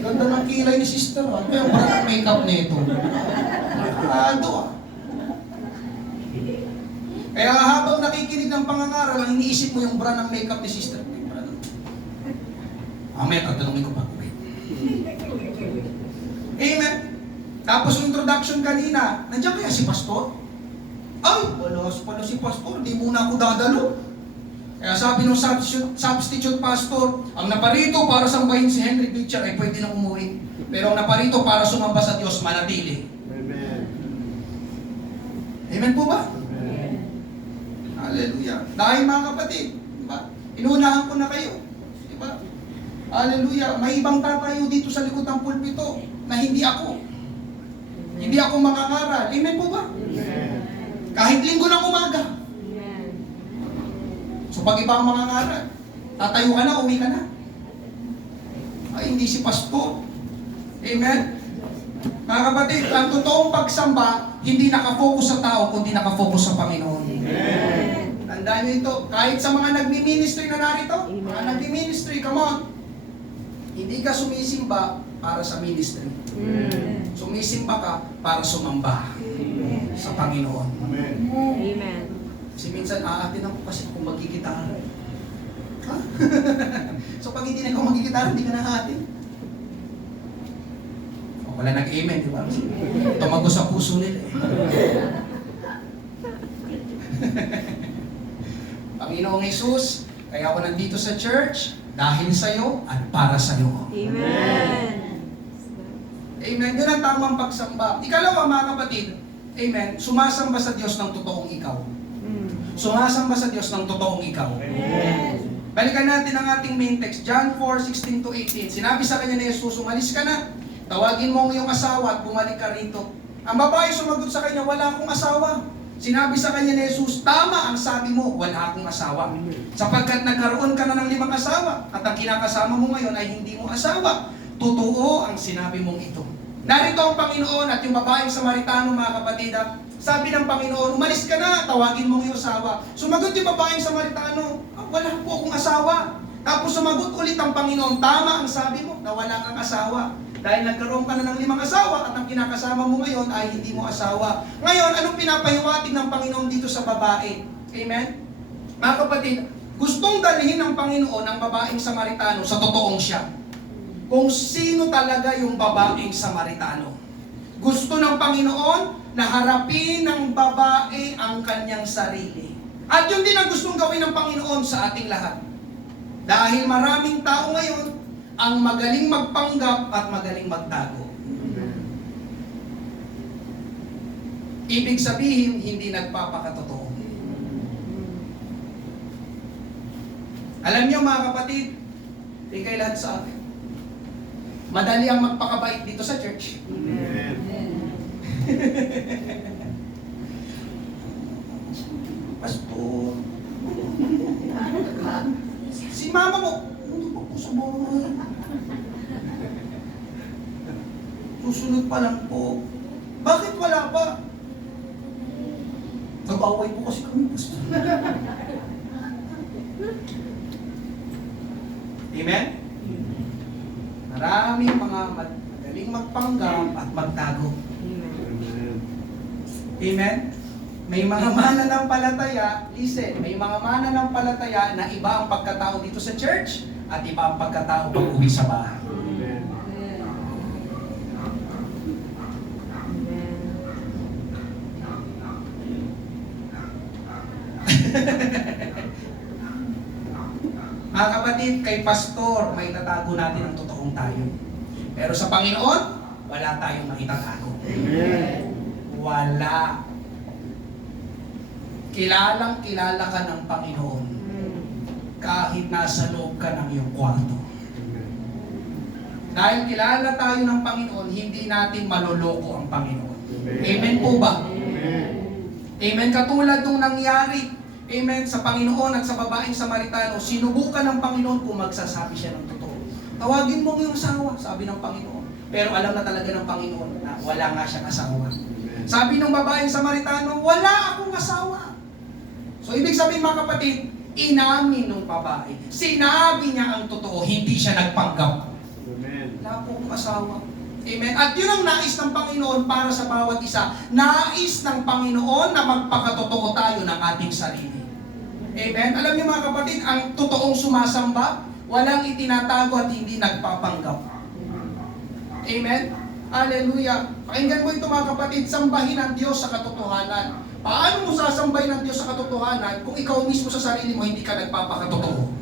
Ganda ng kilay ni sister. Ano yung brand makeup nito? Nakakado ah. Kaya habang nakikinig ng pangangaral, ang iniisip mo yung brand ng makeup ni sister. Amen. Tatanungin ko pa. Amen. Tapos yung introduction kanina, nandiyan kaya si pastor? Ay, wala pala si pastor. Di muna ako dadalo. Kaya sabi ng substitute pastor, ang naparito para sambahin si Henry Beecher ay pwede na umuwi. Pero ang naparito para sumamba sa Diyos, manatili. Amen. Amen po ba? Amen. Hallelujah. Dahil mga kapatid, diba? Inunahan ko na kayo. Diba? Hallelujah. May ibang tatayo dito sa likod ng pulpito na hindi ako. Hindi ako mangangaral. Amen po ba? Amen. Kahit linggo ng umaga. So pag iba ang mangangaral, tatayo ka na, uwi ka na. Ay, hindi si pastor. Amen? Mga kapatid, ang totoong pagsamba, hindi nakafocus sa tao, kundi nakafocus sa Panginoon. Amen. Tandaan nyo ito, kahit sa mga nagmi-ministry na narito, mga nagmi-ministry, come on. Hindi ka sumisimba para sa ministry. Sumisimba ka para sumamba sa Panginoon. Amen. Amen. Kasi minsan, aatin ako kasi kung magigitara. Ha? So pag hindi na ikaw magigitara, hindi ka na aatin. Wala nag-amen, di ba? Tumago sa puso nila eh. Panginoong Jesus, kaya ako nandito sa church dahil sa'yo at para sa'yo. Amen. Amen. Yun ang tamang pagsamba. Ikalawa, mga kapatid, amen, sumasamba sa Diyos ng totoong ikaw. Sumasamba sa Diyos ng totoong ikaw. Amen. Balikan natin ang ating main text, John 4:16-18. Sinabi sa kanya ni Jesus, umalis ka na. Tawagin mo ang iyong asawa at bumalik ka rito. Ang babae sumagot sa kanya, wala akong asawa. Sinabi sa kanya ni Jesus, tama ang sabi mo, wala akong asawa. Sapagkat nagkaroon ka na ng 5 asawa at ang kinakasama mo ngayon ay hindi mo asawa. Totoo ang sinabi mong ito. Narito ang Panginoon at yung babaeng Samaritano, mga kapatid. Sabi ng Panginoon, umalis ka na, tawagin mo ang iyong asawa. Sumagot yung babaeng Samaritano, wala po akong asawa. Tapos sumagot ulit ang Panginoon, tama ang sabi mo na wala kang asawa. Dahil nagkaroon ka na ng 5 asawa at ang kinakasama mo ngayon ay hindi mo asawa. Ngayon, anong pinapahiwatig ng Panginoon dito sa babae? Amen? Mga kapatid, gustong dalhin ng Panginoon ang babaeng Samaritano sa totoong siya. Kung sino talaga yung babaeng Samaritano. Gusto ng Panginoon na harapin ng babae ang kanyang sarili. At yun din ang gustong gawin ng Panginoon sa ating lahat. Dahil maraming tao ngayon ang magaling magpanggap at magaling magtago. Ibig sabihin, hindi nagpapakatotoo. Alam niyo mga kapatid, kay lahat sa atin, madali ang magpakabait dito sa church. Pastor, si mama mo, ano pa po sa bahay? Susunod pa lang po. Bakit wala pa? Nag-away po kasi kami, Pastor. Amen? Maraming mga magaling magpanggap at magtago. Amen? May mga mananampalataya, listen, may mga mananampalataya na iba ang pagkatao dito sa church at iba ang pagkatao pag uwi sa bahay. Mga kapatid, kay pastor, may tatago natin ang totoong tayo. Pero sa Panginoon, wala tayong makitatago. Wala. Kilalang kilala ka ng Panginoon kahit nasa loob ka ng iyong kwarto. Dahil kilala tayo ng Panginoon, hindi natin maloloko ang Panginoon. Amen po ba? Amen. Katulad nung nangyari, amen, sa Panginoon at sa babaeng Samaritano, sinubukan ng Panginoon kung magsasabi siya ng totoo. Tawagin mo ang iyong asawa, sabi ng Panginoon. Pero alam na talaga ng Panginoon na wala nga siyang asawa. Sabi ng babaeng Samaritano, wala akong asawa. So ibig sabihin mga kapatid, inamin ng babae. Sinabi niya ang totoo, hindi siya nagpanggap. Wala akong asawa. Amen. At yun ang nais ng Panginoon para sa bawat isa. Nais ng Panginoon na magpakatotoo tayo ng ating sarili. Amen. Alam niyo mga kapatid, ang totoong sumasamba, walang itinatago at hindi nagpapanggap. Amen. Hallelujah. Pakinggan mo ito mga kapatid, sambahin ang Diyos sa katotohanan. Paano mo sasambahin ang Diyos sa katotohanan kung ikaw mismo sa sarili mo hindi ka nagpapakatotoo?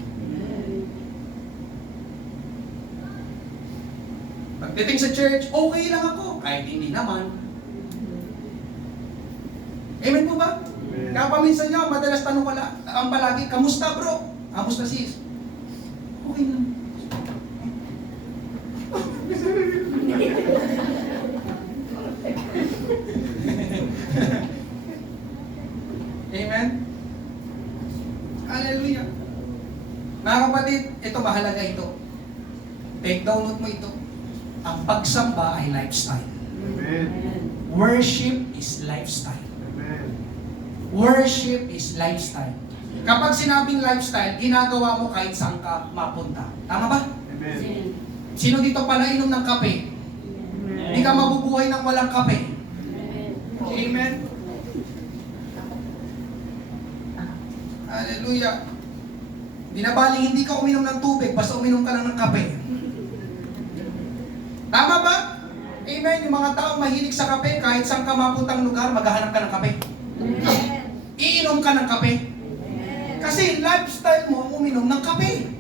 Pagdating sa church, okay lang ako. Kahit hindi naman. Amen po ba? Kaya paminsan nyo, madalas tanong ko ang palagi, kamusta bro? Kamusta sis? Okay lang. Amen? Hallelujah. Mga kapatid, ito mahalaga ito. Take down note mo ito. Ang pagsamba ay lifestyle. Worship is lifestyle. Worship is lifestyle. Kapag sinabing lifestyle, ginagawa mo kahit saan ka mapunta. Tama ba? Sino dito pala inom ng kape? Hindi ka mabubuhay ng walang kape. Amen? Hallelujah. Binabaling hindi ka uminom ng tubig, basta uminom ka lang ng kape. Tama ba? Amen. Yung mga tao mahilig sa kape, kahit saan ka mapuntang lugar, maghahanap ka ng kape. Iinom ka ng kape. Kasi lifestyle mo, uminom ng kape.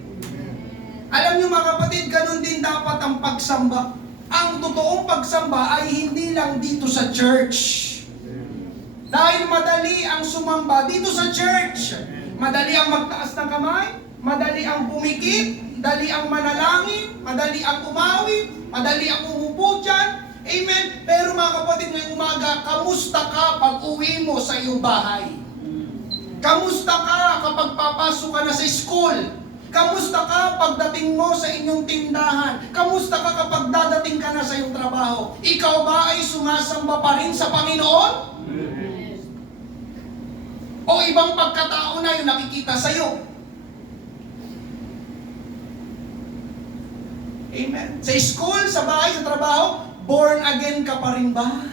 Alam niyo mga kapatid, ganun din dapat ang pagsamba. Ang totoong pagsamba ay hindi lang dito sa church. Dahil madali ang sumamba dito sa church. Madali ang magtaas ng kamay, madali ang pumikit, madali ang manalangin, madali ang umawit, madali ang umupo dyan. Amen. Pero mga kapatid, ngayong umaga, kamusta ka pag uwi mo sa iyong bahay? Kamusta ka kapag papasok ka na sa school? Kamusta ka pagdating mo sa inyong tindahan? Kamusta ka kapag dadating ka na sa iyong trabaho? Ikaw ba ay sumasamba pa rin sa Panginoon? O ibang pagkatao na yung nakikita sa iyo? Amen. Sa school, sa bahay, sa trabaho, born again ka pa rin ba?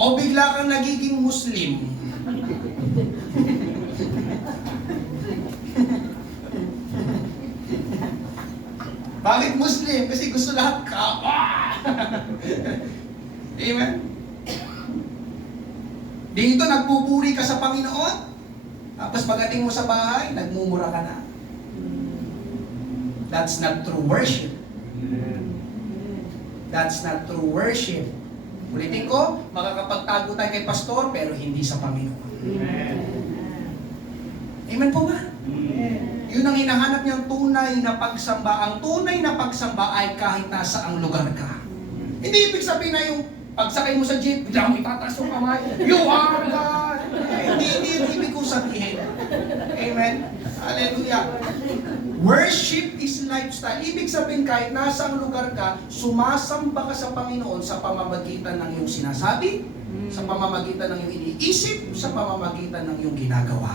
O bigla kang nagiging Muslim? Bakit Muslim? Kasi gusto lahat ka. Amen. Dito nagpupuri ka sa Panginoon, tapos pagdating mo sa bahay, nagmumura ka na. That's not true worship. That's not true worship. Ulitin ko, makakapagtago tayo kay pastor, pero hindi sa Panginoon. Amen po ba? Yun ang hinahanap niyang tunay na pagsamba. Ang tunay na pagsamba ay kahit nasa ang lugar ka. Hindi ibig sabihin na yung pagsakay mo sa jeep, bigla mo itataas yung kamay, you are God! Hindi yung ibig kong sabihin. Amen? Hallelujah. Worship is lifestyle. Ibig sabihin kahit nasa ang lugar ka, sumasamba ka sa Panginoon sa pamamagitan ng iyong sinasabi, sa pamamagitan ng iyong iniisip, sa pamamagitan ng iyong ginagawa.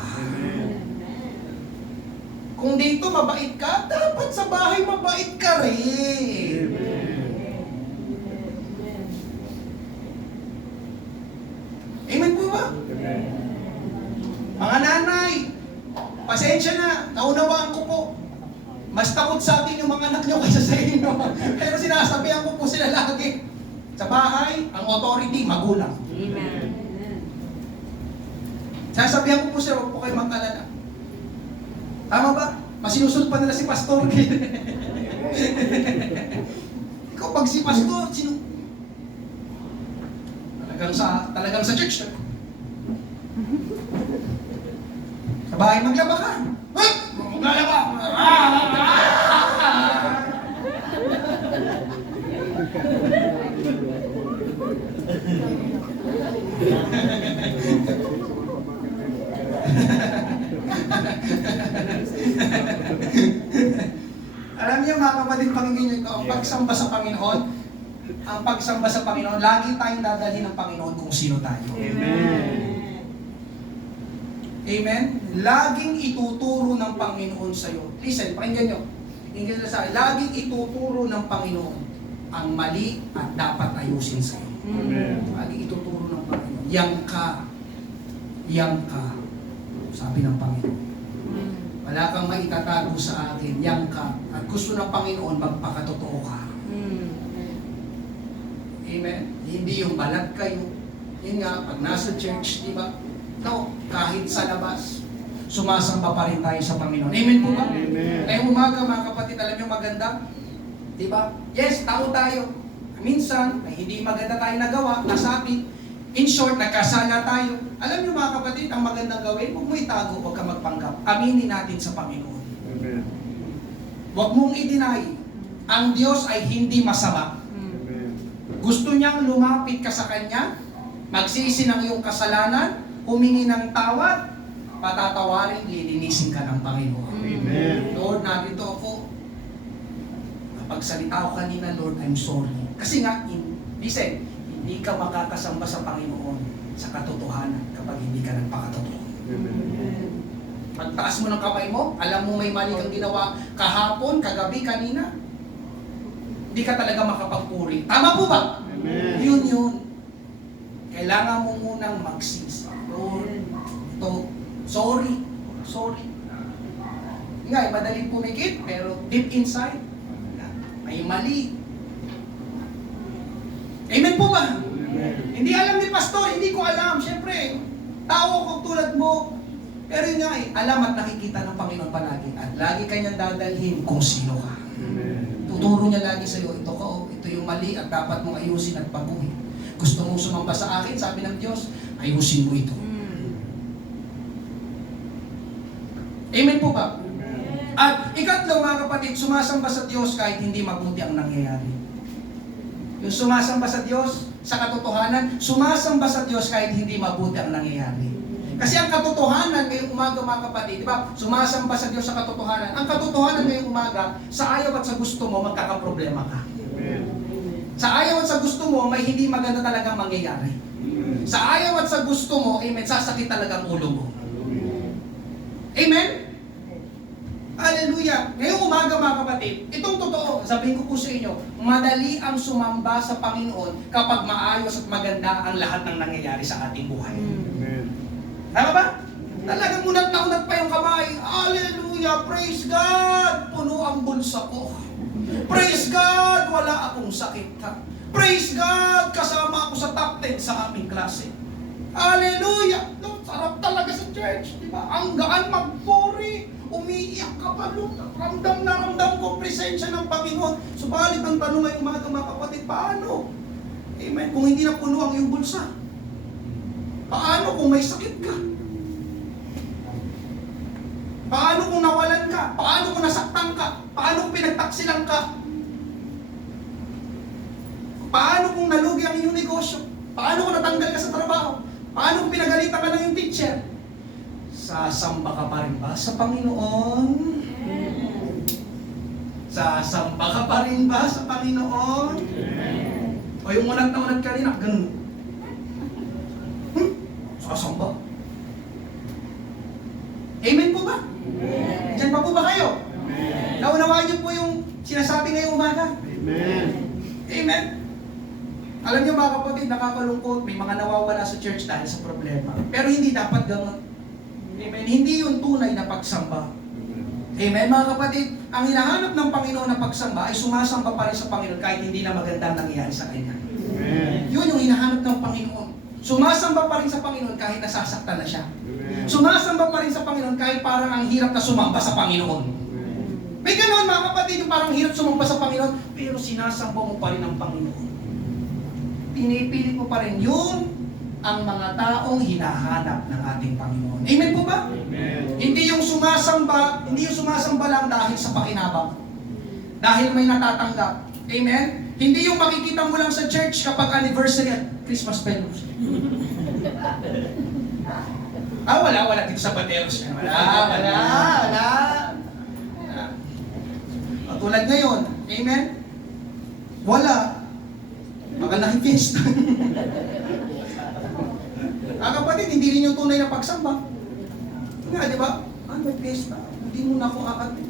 Kung dito mabait ka, dapat sa bahay mabait ka rin. Amen po ba? Mga nanay, pasensya na, naunawaan ko po. Mas takot sa atin yung mga anak nyo kaysa sa inyo. Pero sinasabihan ko po sila lagi. Sa bahay, ang authority, magulang. Amen. Sasabihan ko po sila, huwag po kayo mag-alala. Tama ba? Masinusunod pa nila si pastor. Ikaw pag si pastor, talagang sa church. Sa bahay maglaba ka. Hey! Maglalaba! Alam niyo mga kapatid, pakinggan niyo ito, ang pagsamba sa Panginoon, lagi tayong dadalhin ng Panginoon kung sino tayo. Amen? Laging ituturo ng Panginoon sa iyo. Listen, pakinggan niyo. Pakinggan niyo sa akin. Laging ituturo ng Panginoon ang mali at dapat ayusin sa iyo. Laging ituturo ng Panginoon. Yang ka. Sabi ng Panginoon. Wala kang maitatago sa akin. Yang ka. At gusto ng Panginoon magpakatotoo ka. Amen? Hindi yung balag kayo. Yun nga, pag nasa church, di ba? No, kahit sa labas, sumasamba pa rin tayo sa Panginoon. Amen po ba? Amen. Ngayong umaga, mga kapatid, alam nyo maganda? Di ba? Yes, tao tayo. Minsan, may hindi maganda tayo nagawa, nasabi. In short, nagkasala tayo. Alam nyo mga kapatid, ang magandang gawin, huwag mo itago, huwag ka magpanggap. Aminin natin sa Panginoon. Amen. Huwag mong i-deny. Ang Diyos ay hindi masama. Amen. Gusto niyang lumapit ka sa Kanya, magsisi ng iyong kasalanan, humingi ng tawad, patatawarin, lilinisin ka ng Panginoon. Amen. Lord, narito ako. Kapag salita ko kanina, Lord, I'm sorry. Kasi nga, listen, hindi ka makakasamba sa Panginoon sa katotohanan kapag hindi ka nagpakatotoo. Amen. Pagtaas mo ng kamay mo, alam mo may mali kang ginawa kahapon, kagabi, kanina. Hindi ka talaga makapagpuri. Tama po ba? Amen. Yun. Kailangan mo munang magsisi. Lord, ito, sorry. Nga, madaling pumikit, pero deep inside, may mali. Amen po ba? Hindi alam ni pastor, hindi ko alam. Siyempre, tao ko tulad mo. Pero yun nga alam at nakikita ng Panginoon palagi. At lagi kanyang dadalhin kung sino ka. Tuturo niya lagi sa'yo, ito yung mali at dapat mong ayusin at baguhin. Gusto mong sumamba sa akin, sabi ng Diyos, ayusin mo ito. Amen po ba? At ikatlo mga kapatid, sumasamba sa Diyos kahit hindi mabuti ang nangyayari. Yung sumasamba sa Diyos, sa katotohanan, sumasamba sa Diyos kahit hindi mabuti ang nangyayari. Kasi ang katotohanan ngayong umaga mga kapatid, di ba? Sumasamba sa Diyos sa katotohanan. Ang katotohanan ngayong umaga, sa ayaw at sa gusto mo, magkakaproblema ka. Sa ayaw at sa gusto mo, may hindi maganda talagang mangyayari. Sa ayaw at sa gusto mo, amen, sasakit talagang ulo mo. Amen? Hallelujah! Ngayong umaga mga kapatid, itong totoo, sabihin ko po sa inyo, madali ang sumamba sa Panginoon kapag maayos at maganda ang lahat ng nangyayari sa ating buhay. Tama ba? Talagang unat na unat pa yung kamay. Hallelujah! Praise God! Puno ang bulsa ko. Praise God! Wala akong sakit. Praise God! Kasama ako sa top 10 sa aming klase. Hallelujah! No, sarap talaga sa church. Diba? Ang gaan magpuri. Umiiyak ka pa doon. Ramdam na ramdam ko presensya ng Panginoon. Subalit ang tanong ngayong mga kapatid, paano? Amen. Kung hindi na puno ang iyong bulsa. Paano kung may sakit ka? Paano kung nawalan ka? Paano kung nasaktan ka? Paano kung pinagtaksilan ka? Paano kung nalugi ang iyong negosyo? Paano kung natanggal ka sa trabaho? Paano kung pinagalitan ka ng iyong teacher? Sasamba ka pa rin ba sa Panginoon? Sasamba ka pa rin ba sa Panginoon? O yung unat na unat kanina, ganun. Sasamba. Amen po ba? Amen. Diyan pa po ba kayo? Amen. Naunawaan niyo po yung sinasabi ngayong umaga? Amen. Amen. Alam niyo mga kapatid, nakakalungkot, may mga nawawala sa church dahil sa problema. Pero hindi dapat gano'n. Amen. Hindi yun tunay na pagsamba. Amen. Mga kapatid, ang hinahanap ng Panginoon na pagsamba ay sumasamba pa rin sa Panginoon kahit hindi na maganda ang nangyayari sa Kanya. Amen. Yun yung hinahanap ng Panginoon. Sumasamba pa rin sa Panginoon kahit nasasaktan na siya. Amen. Sumasamba pa rin sa Panginoon kahit parang ang hirap na sumamba sa Panginoon. May ganoon mga kapatid, yung parang hirap sumamba sa Panginoon, pero sinasamba mo pa rin ang Panginoon. Pinipilit mo pa rin yun ang mga taong hinahanap ng ating Panginoon. Amen po ba? Amen. Hindi yung sumasamba lang dahil sa pakinabang. Dahil may natatanggap. Amen? Hindi yung makikita mo lang sa church kapag anniversary at Christmas bells. Wala dito sa Bateros. Wala. Tulad ngayon, amen? Wala. Baka nakifiesta. Kapatid, hindi rin yung tunay na pagsamba. Nga, di ba? May fiesta. Hindi mo na ako aatid.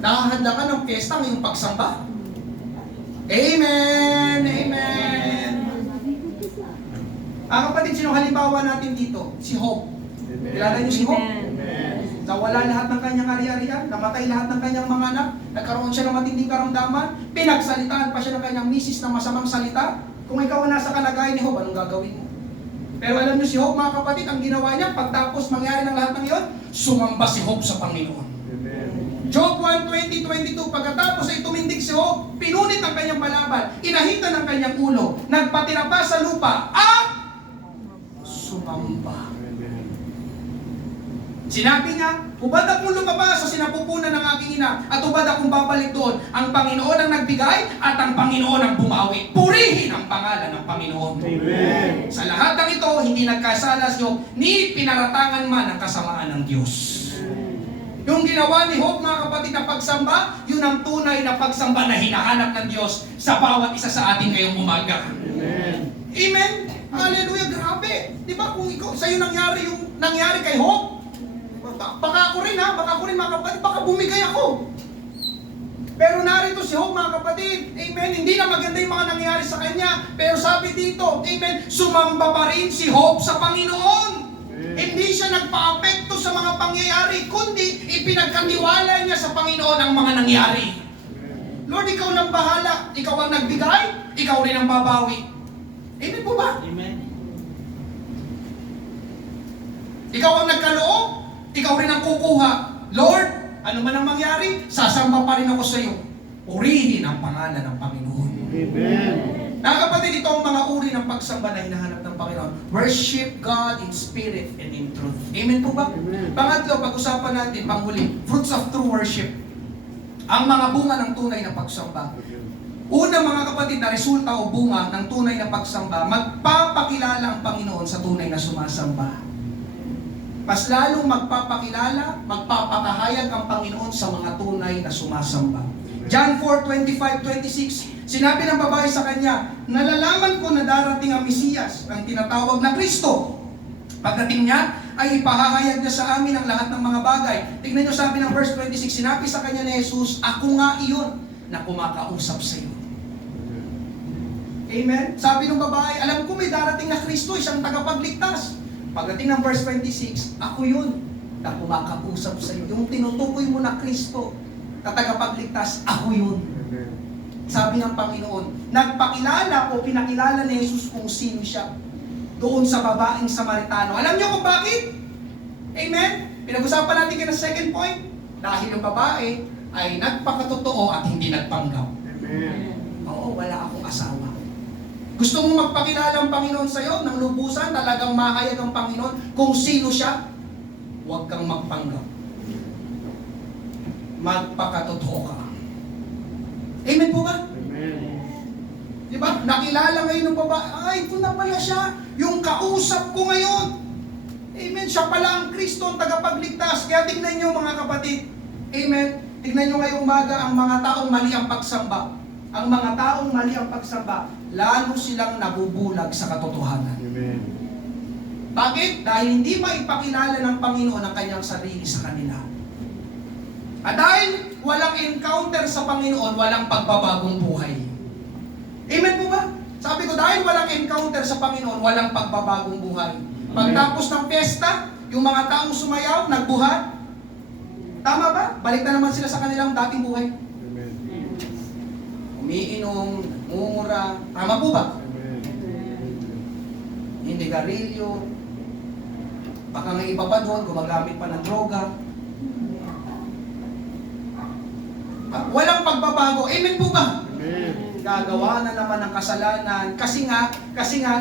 Nakahanda ka ng fiesta ngayong pagsamba. Amen! Amen! Kapatid, sino halimbawa natin dito? Si Hope. Kilala niyo si Hope? Amen. Nawala lahat ng kanyang ari-arian, namatay lahat ng kanyang mga anak, nagkaroon siya ng matinding karamdaman, pinagsalitaan pa siya ng kanyang misis ng masamang salita. Kung ikaw nasa kalagayan ni Hope, anong gagawin mo? Pero alam niyo si Hope, mga kapatid, ang ginawa niya, pagtapos mangyari ng lahat ng iyon, sumamba si Hope sa Panginoon. Job 1:20-22, pagkatapos ay tumindig si Hope, pinunit ang kanyang balaban, inahitan ang kanyang ulo, nagpatira pa sa lupa, at sumamba. Sinabi niya, hubad akong lumabas sa sinapupunan ng aking ina, at hubad akong babalik doon. Ang Panginoon ang nagbigay, at ang Panginoon ang bumawi. Purihin ang pangalan ng Panginoon. Amen. Sa lahat ng ito, hindi nagkasala si Job, ni pinaratangan man ang kasamaan ng Diyos. Yung ginawa ni Hope, mga kapatid, na pagsamba, yun ang tunay na pagsamba na hinahanap ng Diyos sa bawat isa sa atin ngayong umaga. Amen. Amen? Hallelujah, grabe. Di ba kung ikaw, sa'yo nangyari yung nangyari kay Hope, baka ako rin mga kapatid, baka bumigay ako. Pero narito si Hope, mga kapatid, amen, hindi na maganda yung mga nangyari sa kanya, pero sabi dito, amen, sumamba pa rin si Hope sa Panginoon. Hindi siya nagpa-apekto sa mga pangyayari, kundi ipinagkatiwala niya sa Panginoon ang mga nangyari. Lord, ikaw nang bahala. Ikaw ang nagbigay, ikaw rin ang babawi. Amen po ba? Amen. Ikaw ang nagkaloob, ikaw rin ang kukuha. Lord, ano man ang mangyari, sasamba pa rin ako sa iyo. Purihin ang pangalan ng Panginoon. Amen. Mga kapatid, ito ang mga uri ng pagsamba na hinahanap ng Panginoon. Worship God in spirit and in truth. Amen po ba? Amen. Pangatlo, pag-usapan natin, panghuli, fruits of true worship. Ang mga bunga ng tunay na pagsamba. Una mga kapatid, na resulta o bunga ng tunay na pagsamba, magpapakilala ang Panginoon sa tunay na sumasamba. Mas lalong magpapakilala, magpapakahayag ang Panginoon sa mga tunay na sumasamba. John 4:25-26, sinabi ng babae sa kanya, nalalaman ko na darating ang Mesiyas, ang tinatawag na Kristo. Pagdating niya, ay ipahahayag niya sa amin ang lahat ng mga bagay. Tingnan niyo, sabi ng verse 26, sinabi sa kanya ni Jesus, ako nga iyon na kumakausap sa iyo. Amen? Sabi ng babae, alam ko may darating na Kristo, isang tagapagligtas. Pagdating ng verse 26, ako yun na kumakausap sa iyo. Yung tinutukoy mo na Kristo, na tagapagligtas, ako yun. Sabi ng Panginoon, nagpakilala o pinakilala ni Jesus kung sino siya doon sa babaeng Samaritano. Alam niyo kung bakit? Amen? Pinag-usapan natin kaya sa second point. Dahil yung babae ay nagpakatotoo at hindi nagpanggap. Amen. Oo, wala akong asawa. Gusto mong magpakilala ang Panginoon sa iyo ng lubusan, talagang mahayag ang Panginoon kung sino siya, huwag kang magpanggap. Magpakatotoo ka. Amen po ba? Amen. Di ba? Nakilala ngayon ng babae, ay, ito na pala siya, yung kausap ko ngayon. Amen. Siya pala ang Kristo, ang tagapagligtas. Kaya tignan nyo mga kapatid. Amen. Tignan nyo ngayong umaga ang mga taong mali ang pagsamba. Ang mga taong mali ang pagsamba, lalo silang nabubulag sa katotohanan. Amen. Bakit? Dahil hindi maipakilala ng Panginoon ang kanyang sarili sa kanila. At dahil walang encounter sa Panginoon, walang pagbabagong buhay. Amen po ba? Sabi ko, dahil walang encounter sa Panginoon, walang pagbabagong buhay. Pagtapos ng piyesta, yung mga taong sumayaw, nagbuhat, tama ba? Balik na naman sila sa kanilang dating buhay. Amen. Umiinom, nagmumura, tama po ba? Amen. Hindi garilyo, baka nga iba pa doon, gumagamit pa ng droga. Walang pagbabago. Amen po ba? Amen. Gagawa na naman ng kasalanan kasi nga,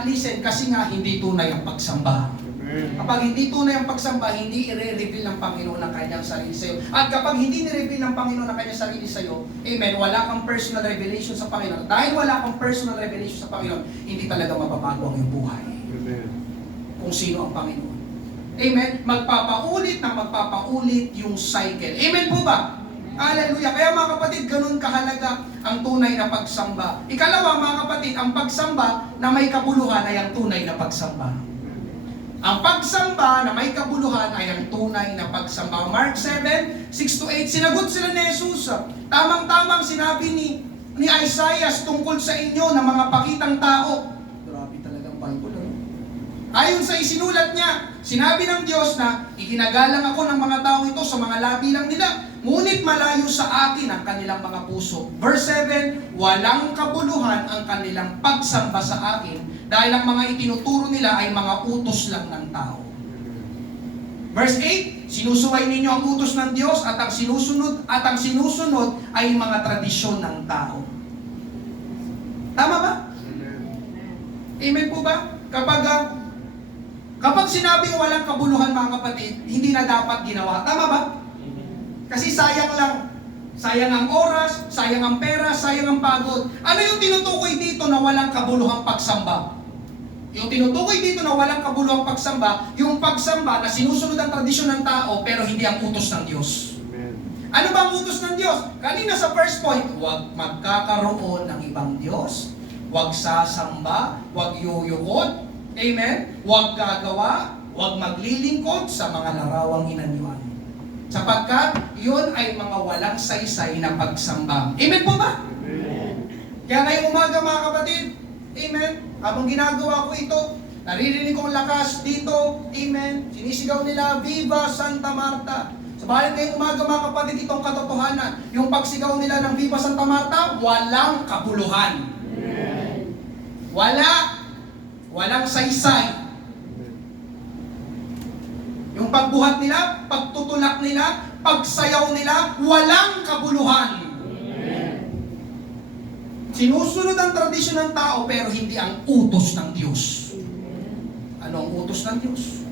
listen, kasi nga hindi tunay ang pagsamba. Amen. Kapag hindi tunay ang pagsamba, hindi i-reveal ng Panginoon ang kanyang sarili sa iyo. At kapag hindi ni-reveal ng Panginoon ang kanyang sarili sa iyo, amen, wala kang personal revelation sa Panginoon. Dahil wala kang personal revelation sa Panginoon, hindi talaga mababago ang iyong buhay. Amen. Kung sino ang Panginoon. Amen? Magpapaulit na magpapaulit yung cycle. Amen po ba? Hallelujah. Kaya mga kapatid, ganun kahalaga ang tunay na pagsamba. Ikalawa mga kapatid, ang pagsamba na may kabuluhan ay ang tunay na pagsamba. Ang pagsamba na may kabuluhan ay ang tunay na pagsamba. Mark 7:6-8, sinagot sila ni Jesus. Tamang-tamang sinabi ni Isaiah tungkol sa inyo na mga pakitang tao. Grabe talagang Bible. Ayon sa isinulat niya, sinabi ng Diyos na iginagalang ako ng mga tao ito sa mga labi lang nila, ngunit malayo sa akin ang kanilang mga puso. Verse 7, walang kabuluhan ang kanilang pagsamba sa akin dahil ang mga itinuturo nila ay mga utos lang ng tao. Verse 8, sinusuway ninyo ang utos ng Diyos at ang sinusunod ay mga tradisyon ng tao. Tama ba? Amen po ba? Kapag sinabing walang kabuluhan mga kapatid, hindi na dapat ginawa. Tama ba? Kasi sayang lang. Sayang ang oras, sayang ang pera, sayang ang pagod. Ano yung tinutukoy dito na walang kabuluhang pagsamba? Yung tinutukoy dito na walang kabuluhang pagsamba, yung pagsamba na sinusunod ang tradisyon ng tao pero hindi ang utos ng Diyos. Amen. Ano ba ang utos ng Diyos? Kanina sa first point, huwag magkakaroon ng ibang Diyos, huwag sasamba, huwag yuyukod, amen? Huwag gagawa, huwag maglilingkod sa mga larawang inanyuan. Sapagkat yun ay mga walang saysay na pagsamba. Amen po ba? Amen. Kaya ngayong umaga mga kapatid, amen, habang ginagawa ko ito, naririnig kong lakas dito, amen, sinisigaw nila, Viva Santa Marta. Sabalit ngayong umaga mga kapatid, itong katotohanan, yung pagsigaw nila ng Viva Santa Marta, walang kabuluhan. Amen. Walang saysay. Yung pagbuhat nila, pagtutulak nila, pagsayaw nila, walang kabuluhan. Sinusunod ang tradisyon ng tao pero hindi ang utos ng Diyos. Ano ang utos ng Diyos?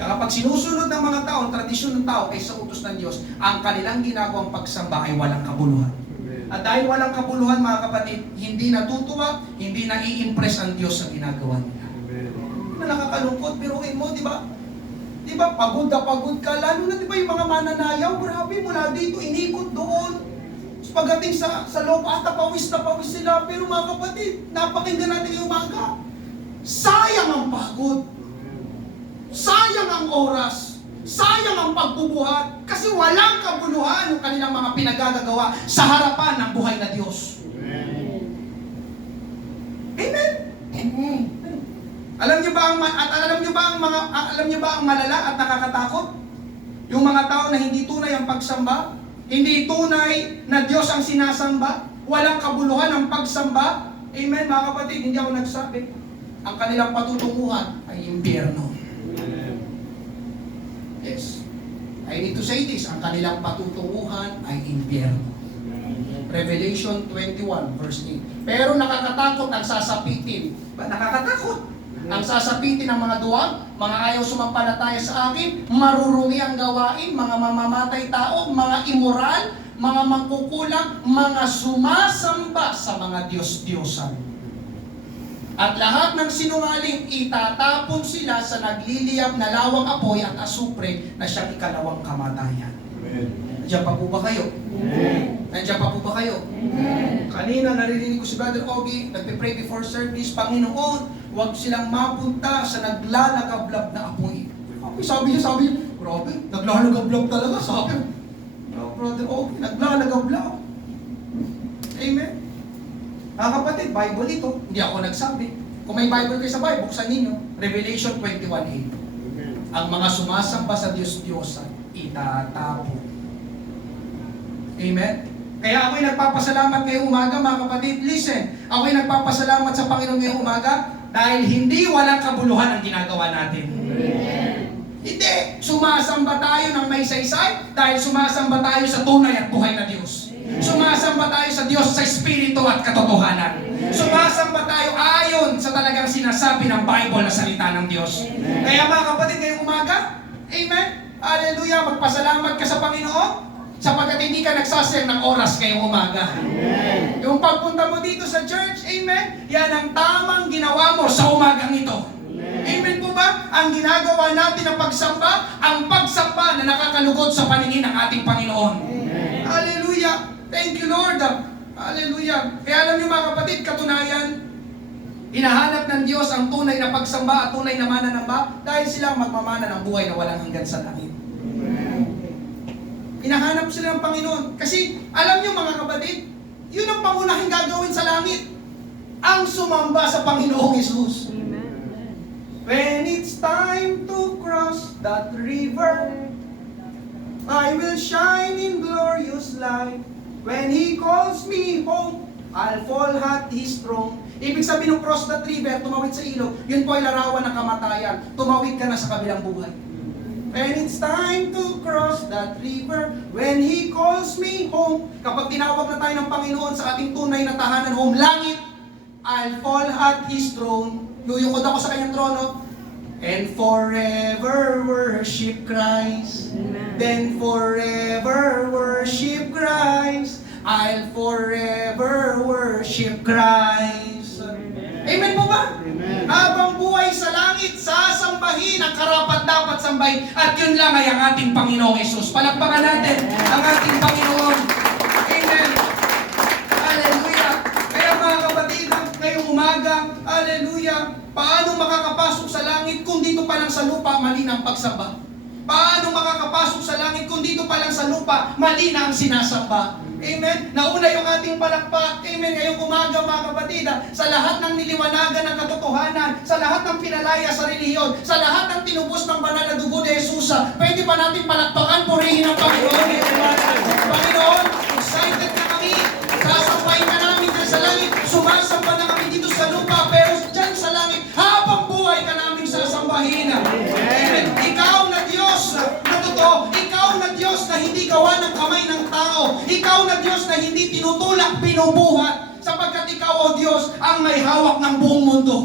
Kapag sinusunod ng mga tao ang tradisyon ng tao kaysa utos ng Diyos, ang kanilang ginagawang pagsamba ay walang kabuluhan. At dahil walang kabuluhan, mga kapatid, hindi natutuwa, hindi nai-impress ang Diyos sa ginagawa nila. Na nakakalungkot, pero mo, di ba? Di ba, pagod na pagod ka, lalo na di ba yung mga mananayaw, grabe, mula dito, inikot doon. So, pagdating sa loob, pawis na pawis sila, pero mga kapatid, napakinggan natin yung umaga. Sayang ang pagod. Sayang ang oras. Sayang ang pagbubuhat. Kasi walang kabuluhan yung kanilang mga pinagagagawa sa harapan ng buhay na Diyos. Amen? Amen. Alam niyo ba ang malala at nakakatakot? Yung mga tao na hindi tunay ang pagsamba, hindi tunay na Diyos ang sinasamba, walang kabuluhan ang pagsamba. Amen, mga kapatid, hindi ako nagsabi. Ang kanilang patutunguhan ay impyerno. Yes. I need to say this, ang kanilang patutunguhan ay impyerno. Revelation 21 verse 8. Pero nakakatakot ang sasapitin. Ba, nakakatakot? Ang sasapitin ng mga duwag, mga ayaw sumampalataya sa akin, marurumi ang gawain, mga mamamatay tao, mga immoral, mga mangkukulang, mga sumasamba sa mga Diyos-Diyosan. At lahat ng sinungaling, itatapon sila sa nagliliyab na lawang apoy at asupre na siyang ikalawang kamatayan. Nandiyan pa po ba kayo? Nandiyan pa po ba kayo? Kanina narinig ko si Brother Ogie, nagpe-pray before service, Panginoon, huwag silang mapunta sa naglalagablab na apoy. Sabi niya, grabe, naglalagablab talaga, sabi. Brother Ogie, naglalagablab. Amen. Mga kapatid, Bible ito, hindi ako nagsabi. Kung may Bible kayo sa Bible, buksan ninyo, Revelation 21:8. Ang mga sumasamba sa Diyos-Diyosan, itatapon. Amen? Kaya ako'y nagpapasalamat ngayong umaga, mga kapatid. Listen, ako'y nagpapasalamat sa Panginoon ngayong umaga dahil hindi walang kabuluhan ang ginagawa natin. Hindi. Sumasamba tayo ng may saysay dahil sumasamba tayo sa tunay at buhay na Diyos. Sumasamba tayo sa Diyos sa Espiritu at katotohanan. Sumasamba tayo ayon sa talagang sinasabi ng Bible na salita ng Diyos. Kaya mga kapatid, ngayong umaga, amen, hallelujah, magpasalamat ka sa Panginoon sapagkat hindi ka nagsasayang ng oras ngayong umaga. Amen. Yung pagpunta mo dito sa church, amen, yan ang tamang ginawa mo sa umagang ito. Amen po ba? Ang ginagawa natin ng pagsamba, ang pagsamba na nakakalugod sa paningin ng ating Panginoon. Amen. Hallelujah! Thank you, Lord! Hallelujah! Kaya alam niyo mga kapatid, katunayan, hinahanap ng Diyos ang tunay na pagsamba at tunay na mananamba dahil sila magmamana ng buhay na walang hanggan sa langit. Hinahanap sila ng Panginoon. Kasi, alam niyo mga kapatid, yun ang pangunahing gagawin sa langit. Ang sumamba sa Panginoong Hesus. When it's time to cross that river, I will shine in glorious light. When He calls me home, I'll fall at His throne. Ibig sabihin ng cross that river, tumawid sa ilog, yun po ay larawan ng kamatayan. Tumawid ka na sa kabilang buhay. When it's time to cross that river, when He calls me home, kapag tinawag na tayo ng Panginoon sa ating tunay na tahanan, home, langit, I'll fall at His throne. Yuyukod ako sa kanyang trono, and forever worship Christ. Amen. Then forever worship Christ. I'll forever worship Christ. Amen po ba? Amen. Habang buhay sa langit, sasambahin ang karapat-dapat sambahin. At yun lang ay ang ating Panginoong Hesus. Palakpakan natin ang ating Panginoon. Amen. Hallelujah. Kaya mga kapatid, ngayong umaga, hallelujah, paano makakapasok sa langit kung dito pa lang sa lupa mali na ang pagsamba? Paano makakapasok sa langit kung dito pa lang sa lupa mali na ang sinasamba? Amen? Nauna yung ating palakpak. Amen? Ngayong umaga mga kapatid, sa lahat ng niliwanagan ng katotohanan, sa lahat ng pinalaya sa relihiyon, sa lahat ng tinubos ng banal na dugo ni Jesus, pwede pa natin palakpakan, purihin ang Panginoon. Panginoon, excited na kami. Sasampayin ka namin sa langit. sumasamba na kami dito sa lupa, pero dyan sa langit, habang buhay ka namin sasambahin. Amen. Ikaw na Diyos na totoo. Ikaw na Diyos na hindi gawa ng kamay ng tao. Ikaw na Diyos na hindi tinutulak, binubuhat. Sapagkat ikaw, O Diyos, ang may hawak ng buong mundo.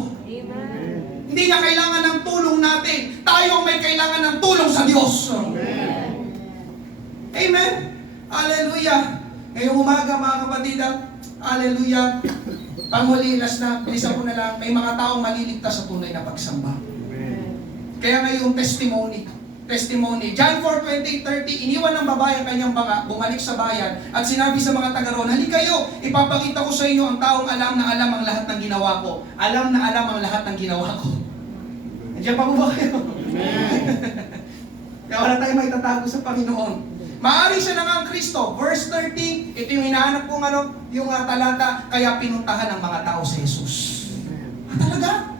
Hindi niya kailangan ng tulong natin. Tayo ang may kailangan ng tulong sa Diyos. Amen. Hallelujah. Ngayong umaga, mga kapatid, hallelujah. Panghuli, last na, bilisan ko na lang, may mga taong maliligtas sa tunay na pagsamba. Kaya ngayong testimony. John 4:20-30, iniwan ng babae ang kanyang baka, bumalik sa bayan, at sinabi sa mga taga roon, halika kayo, ipapakita ko sa inyo ang taong alam na alam ang lahat ng ginawa ko. Alam na alam ang lahat ng ginawa ko. Nandiyan pa po ba kayo? Kaya wala tayong may tatago sa Panginoon. Maari siya na nga ang Kristo. Verse 30, ito yung hinahanap kong yung talata, kaya pinuntahan ng mga tao si Jesus. Talaga?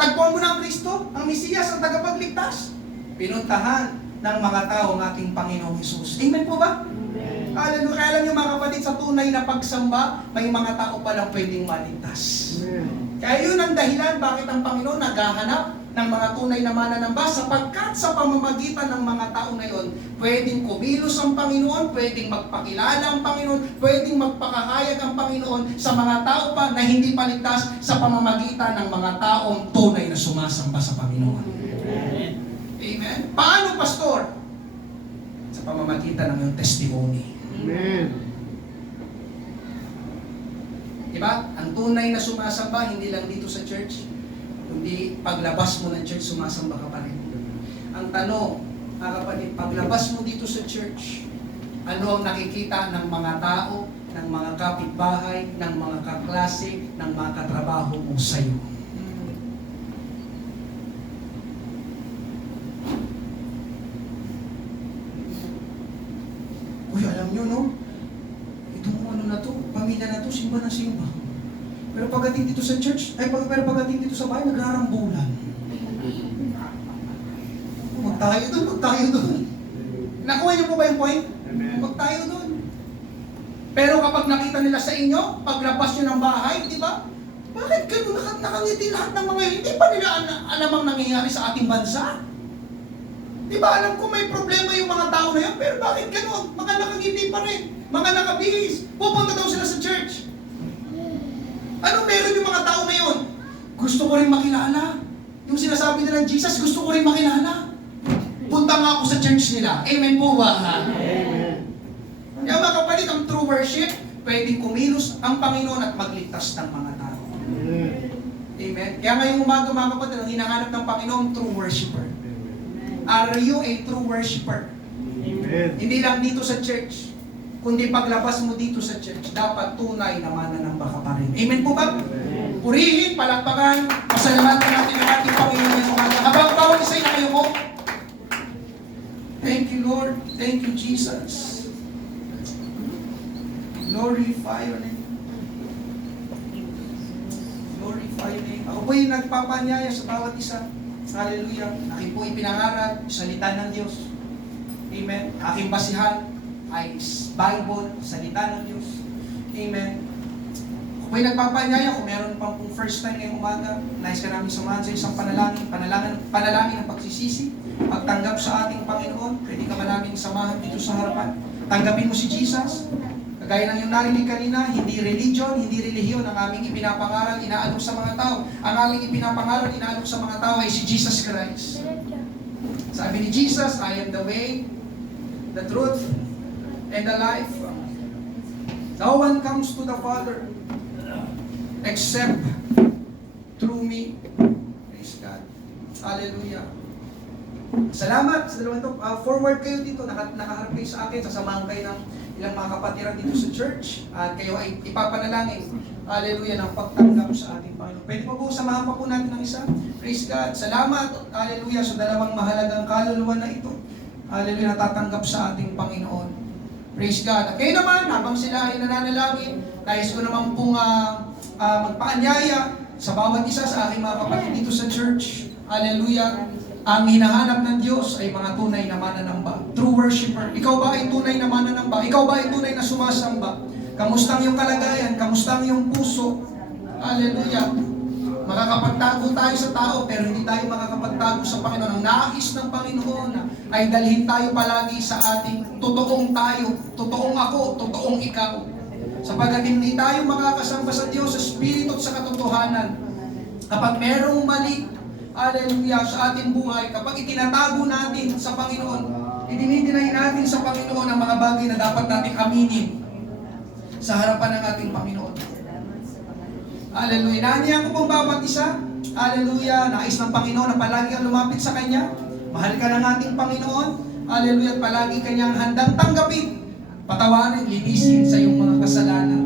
Tagpuan mo na ang Kristo, ang Mesiyas, ang tagapagligtas. Pinuntahan ng mga tao ang ating Panginoong Jesus. Amen po ba? Hallelujah. Kaya alam niyo mga kapatid, sa tunay na pagsamba, may mga tao palang pwedeng maligtas. Kaya yun ang dahilan bakit ang Panginoon naghahanap ng mga tunay na mananamba, sapagkat sa pamamagitan ng mga tao na yon, pwedeng kumilos ang Panginoon, pwedeng magpakilala ang Panginoon, pwedeng magpakahayag ang Panginoon sa mga tao pa na hindi paligtas sa pamamagitan ng mga taong tunay na sumasamba sa Panginoon. Amen. Paano, Pastor? Sa pamamagitan ng iyong testimony. Amen. Diba? Ang tunay na sumasamba, hindi lang dito sa church, kundi paglabas mo ng church, sumasamba ka pa rin. Ang tanong, mga kapatid, paglabas mo dito sa church, ano ang nakikita ng mga tao, ng mga kapitbahay, ng mga kaklase, ng mga katrabaho mo sa'yo? Uy, alam nyo, no? Itong ano na to, pamilya na to, simba na simba. Pero pagdating dito sa church, pero pagdating dito sa bahay, nagrarambulan. Magtayo doon. Nakuha niyo po ba yung point? Magtayo doon. Pero kapag nakita nila sa inyo, paglabas nyo ng bahay, di ba? Bakit ganun nakangiti lahat ng mga yun? Hindi pa nila alam ang nangyayari sa ating bansa? Di ba alam ko may problema yung mga tao na yun, pero bakit ganun? Mga nakangiti pa rin, mga nakabihis, pupunta daw sila sa church. Anong meron yung mga tao na yun? Gusto ko rin makilala. Yung sinasabi nila ng Jesus, gusto ko rin makilala. Punta nga ako sa church nila. Amen po ba? Amen. Kaya mga kapatid, ang true worship, pwedeng kumilos ang Panginoon at magligtas ng mga tao. Amen. Amen? Kaya ngayong umaga mga kapatid, ang hinahanap ng Panginoon, true worshiper. Are you a true worshiper? Amen. Hindi lang dito sa church, kundi paglabas mo dito sa church, dapat tunay na mananamba ka pa rin. Amen po ba? Purihin, palakpakan, pasalamatan natin ang ating Panginoon ngayong umaga. Habang bawat isa na kayo mo. Thank you, Lord. Thank you, Jesus. Glorify your name. Glorify your name. Ako po yung nagpapanyaya sa bawat isa. Hallelujah. Aking po ipinangaral, salita ng Diyos. Amen. Aking basihan ay Bible, salita ng Diyos. Amen. Ako po yung nagpapanyaya, kung meron pang kung first time ngayong umaga, nais ka namin samahan sa isang panalangin ng pagsisisi, pagtanggap sa ating Panginoon, pwede ka ba namin samahan dito sa harapan? Tanggapin mo si Jesus. Kagaya ng yung narinig kanina, hindi religion, hindi relihiyon ang aming ipinapangaral, inaalok sa mga tao. Ang aming ipinapangaral, inaalok sa mga tao ay si Jesus Christ. Sabi ni Jesus, I am the way, the truth, and the life. No one comes to the Father except through me. Praise God. Hallelujah. Salamat sa dalawang ito. Forward kayo dito, nakaharap kayo sa akin, sasamahan kayo ng ilang mga kapatiran dito sa church at kayo ay ipapanalangin, hallelujah, ng pagtanggap sa ating Panginoon. Pwede pa po, samahan pa po natin ng isa. Praise God. Salamat, hallelujah, sa dalawang mahalagang kaluluwa na ito. Hallelujah, natatanggap sa ating Panginoon. Praise God. At kayo naman, habang sila ay nananalangin, nais ko naman pong magpaanyaya sa bawat isa sa aking mga kapatid dito sa church. Hallelujah. Ang hinahanap ng Diyos ay mga tunay na mananamba. True worshiper. Ikaw ba ay tunay na mananamba? Ikaw ba ay tunay na sumasamba? Kamusta ang iyong kalagayan? Kamusta ang iyong puso? Hallelujah. Makakapagtago tayo sa tao, pero hindi tayo makakapagtago sa Panginoon. Ang nais ng Panginoon ay dalhin tayo palagi sa ating totoong tayo, totoong ako, totoong ikaw. Sapagkat hindi tayo makakasamba sa Diyos sa Espiritu at sa katotohanan. Kapag merong mali, hallelujah, sa ating buhay, kapag itinatago natin sa Panginoon, idinidinay natin sa Panginoon ang mga bagay na dapat nating aminin sa harapan ng ating Panginoon. Hallelujah. Naniyan ko pong bawat isa. Hallelujah. Nais ng Panginoon na palagi kang lumapit sa Kanya. Mahal ka ng ating Panginoon. Hallelujah. At palagi Kanyang handang tanggapin, patawarin, linisin sa iyong mga kasalanan.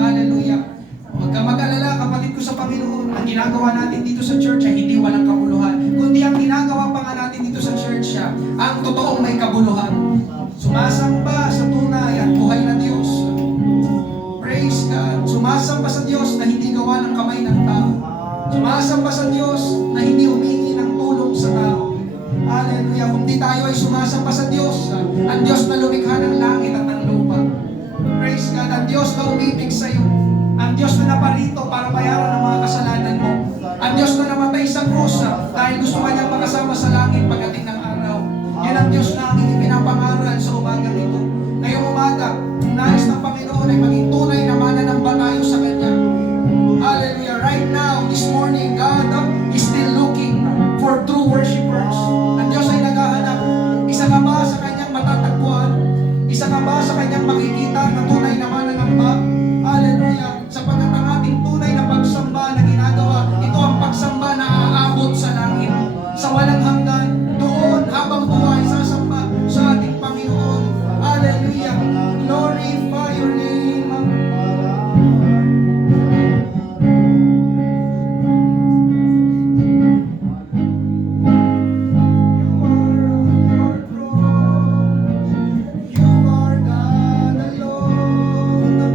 Hallelujah. Huwag kang mag-alala, kapatid ko sa Panginoon. Ang ginagawa natin dito sa church ay hindi walang kabuluhan. Kundi ang ginagawa pa nga natin dito sa church siya, ang totoong may kabuluhan. Sumasamba sa tunay at buhay na Diyos. Praise God. Sumasamba sa Diyos na hindi gawa ng kamay ng tao. Sumasamba sa Diyos na hindi humingi ng tulong sa tao. Hallelujah. Kung di tayo ay sumasamba sa Diyos, ang Diyos na lumikha ng langit at ng lupa. Praise God. Ang Diyos na umibig sa iyo. Ang Diyos na naparito para bayaran ang mga kasalanan mo. Ang Diyos na namatay sa krus dahil gusto ka niyang makasama sa langit pagdating ng araw. Yan ang Diyos na aking ipinapangaral sa umagang ito. Ngayong umaga, ang nais ng Panginoon ay maging tunay na mananamba tayo sa Kanya. Hallelujah. Right now, this morning, God is still looking for true worshipers. Ang Diyos ay naghahanap. Isa ka ba sa Kanyang matatagpuan? Isa ka ba sa Kanyang makikita na tunay na mananamba? Hallelujah. Sapagkat ang ating tunay na pagsamba na ginagawa, ito ang pagsamba na aabot sa langit. Sa walang hanggan, doon habang buhay, sasamba sa ating Panginoon. Hallelujah. Glorify your name. You are God alone.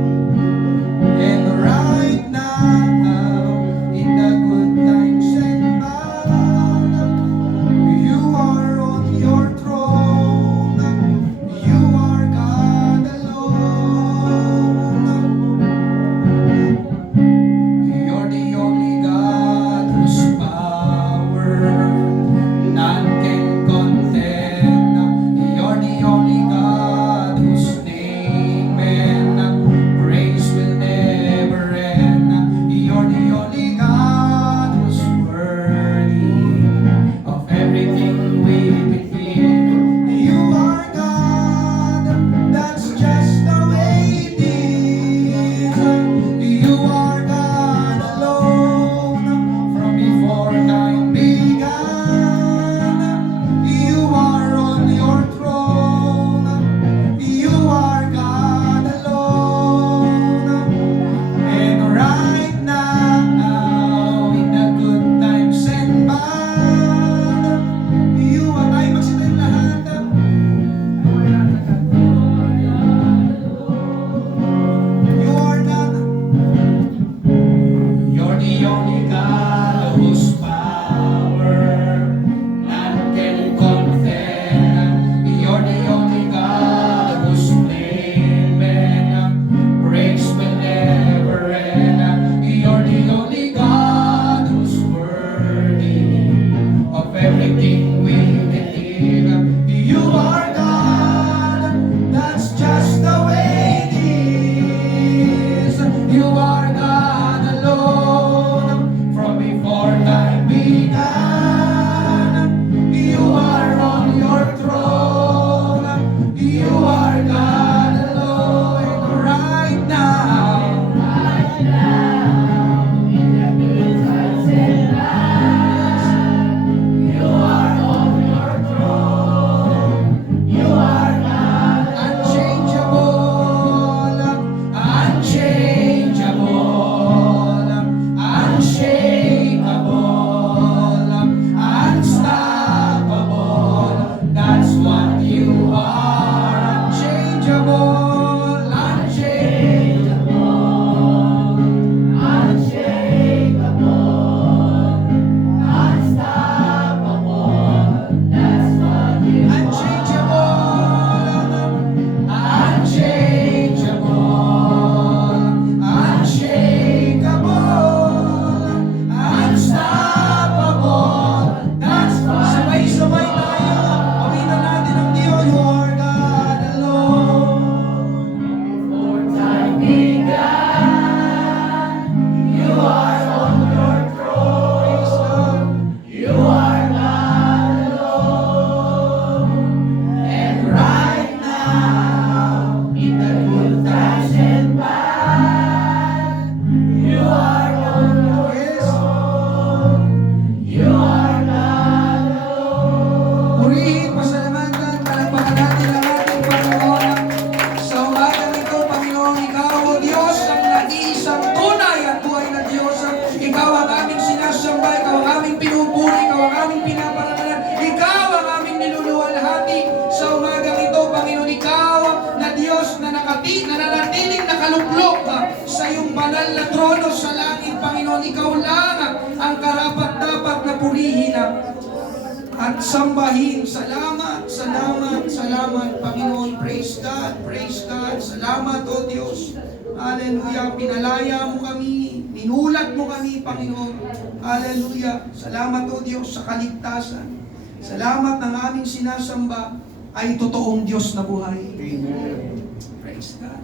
at sambahin. Salamat, salamat, salamat, Panginoon. Praise God, praise God. Salamat, O Diyos. Hallelujah. Pinalaya mo kami, minulat mo kami, Panginoon. Hallelujah. Salamat, O Diyos, sa kaligtasan. Salamat ng aming sinasamba ay totoong Diyos na buhay. Amen. Praise God.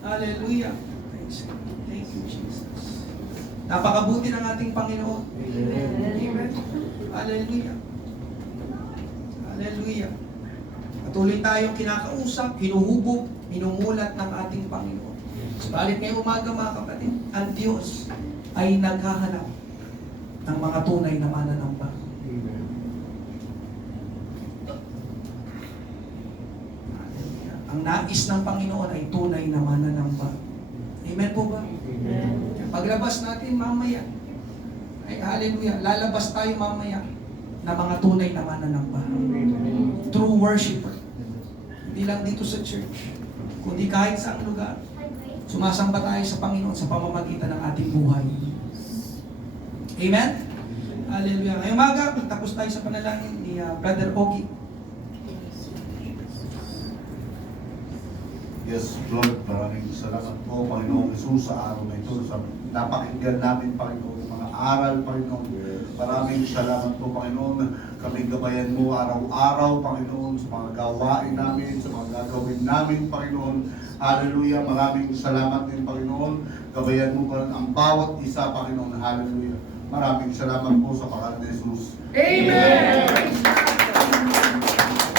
Hallelujah. Praise God. Thank you, Jesus. Napakabuti ng ating Panginoon. Amen. Hallelujah. Hallelujah. Patuloy tayong kinakausap, hinuhubog, minumulat ng ating Panginoon. Subalit ngayong umaga mga kapatid, ang Diyos ay naghahanap ng mga tunay na mananamba. Amen. Hallelujah. Ang nais ng Panginoon ay tunay na mananamba. Amen po ba? Amen. Paglabas natin mamaya, ay hallelujah, lalabas tayo mamaya na mga tunay na mananamba. Amen. True worshiper. Hindi lang dito sa church, kundi kahit saang lugar. Sumasamba tayo sa Panginoon sa pamamagitan ng ating buhay. Amen? Hallelujah. Ngayong umaga, tapos tayo sa panalangin ni Brother Ogie. Yes, Lord, maraming salamat po, Panginoong Jesus, sa araw na ito. Sa napakinggan namin, Panginoon, mga aral, Panginoon. Maraming salamat po, Panginoon. Kaming gabayan mo araw-araw, Panginoon, sa mga gawain namin, sa mga gagawin namin, Panginoon. Hallelujah. Maraming salamat din, Panginoon. Gabayan mo pa ang bawat isa, Panginoon. Hallelujah. Maraming salamat po sa pangalan ni Jesus. Amen!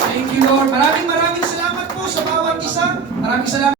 Thank you, Lord. Maraming salamat po sa bawat isa. Maraming salamat.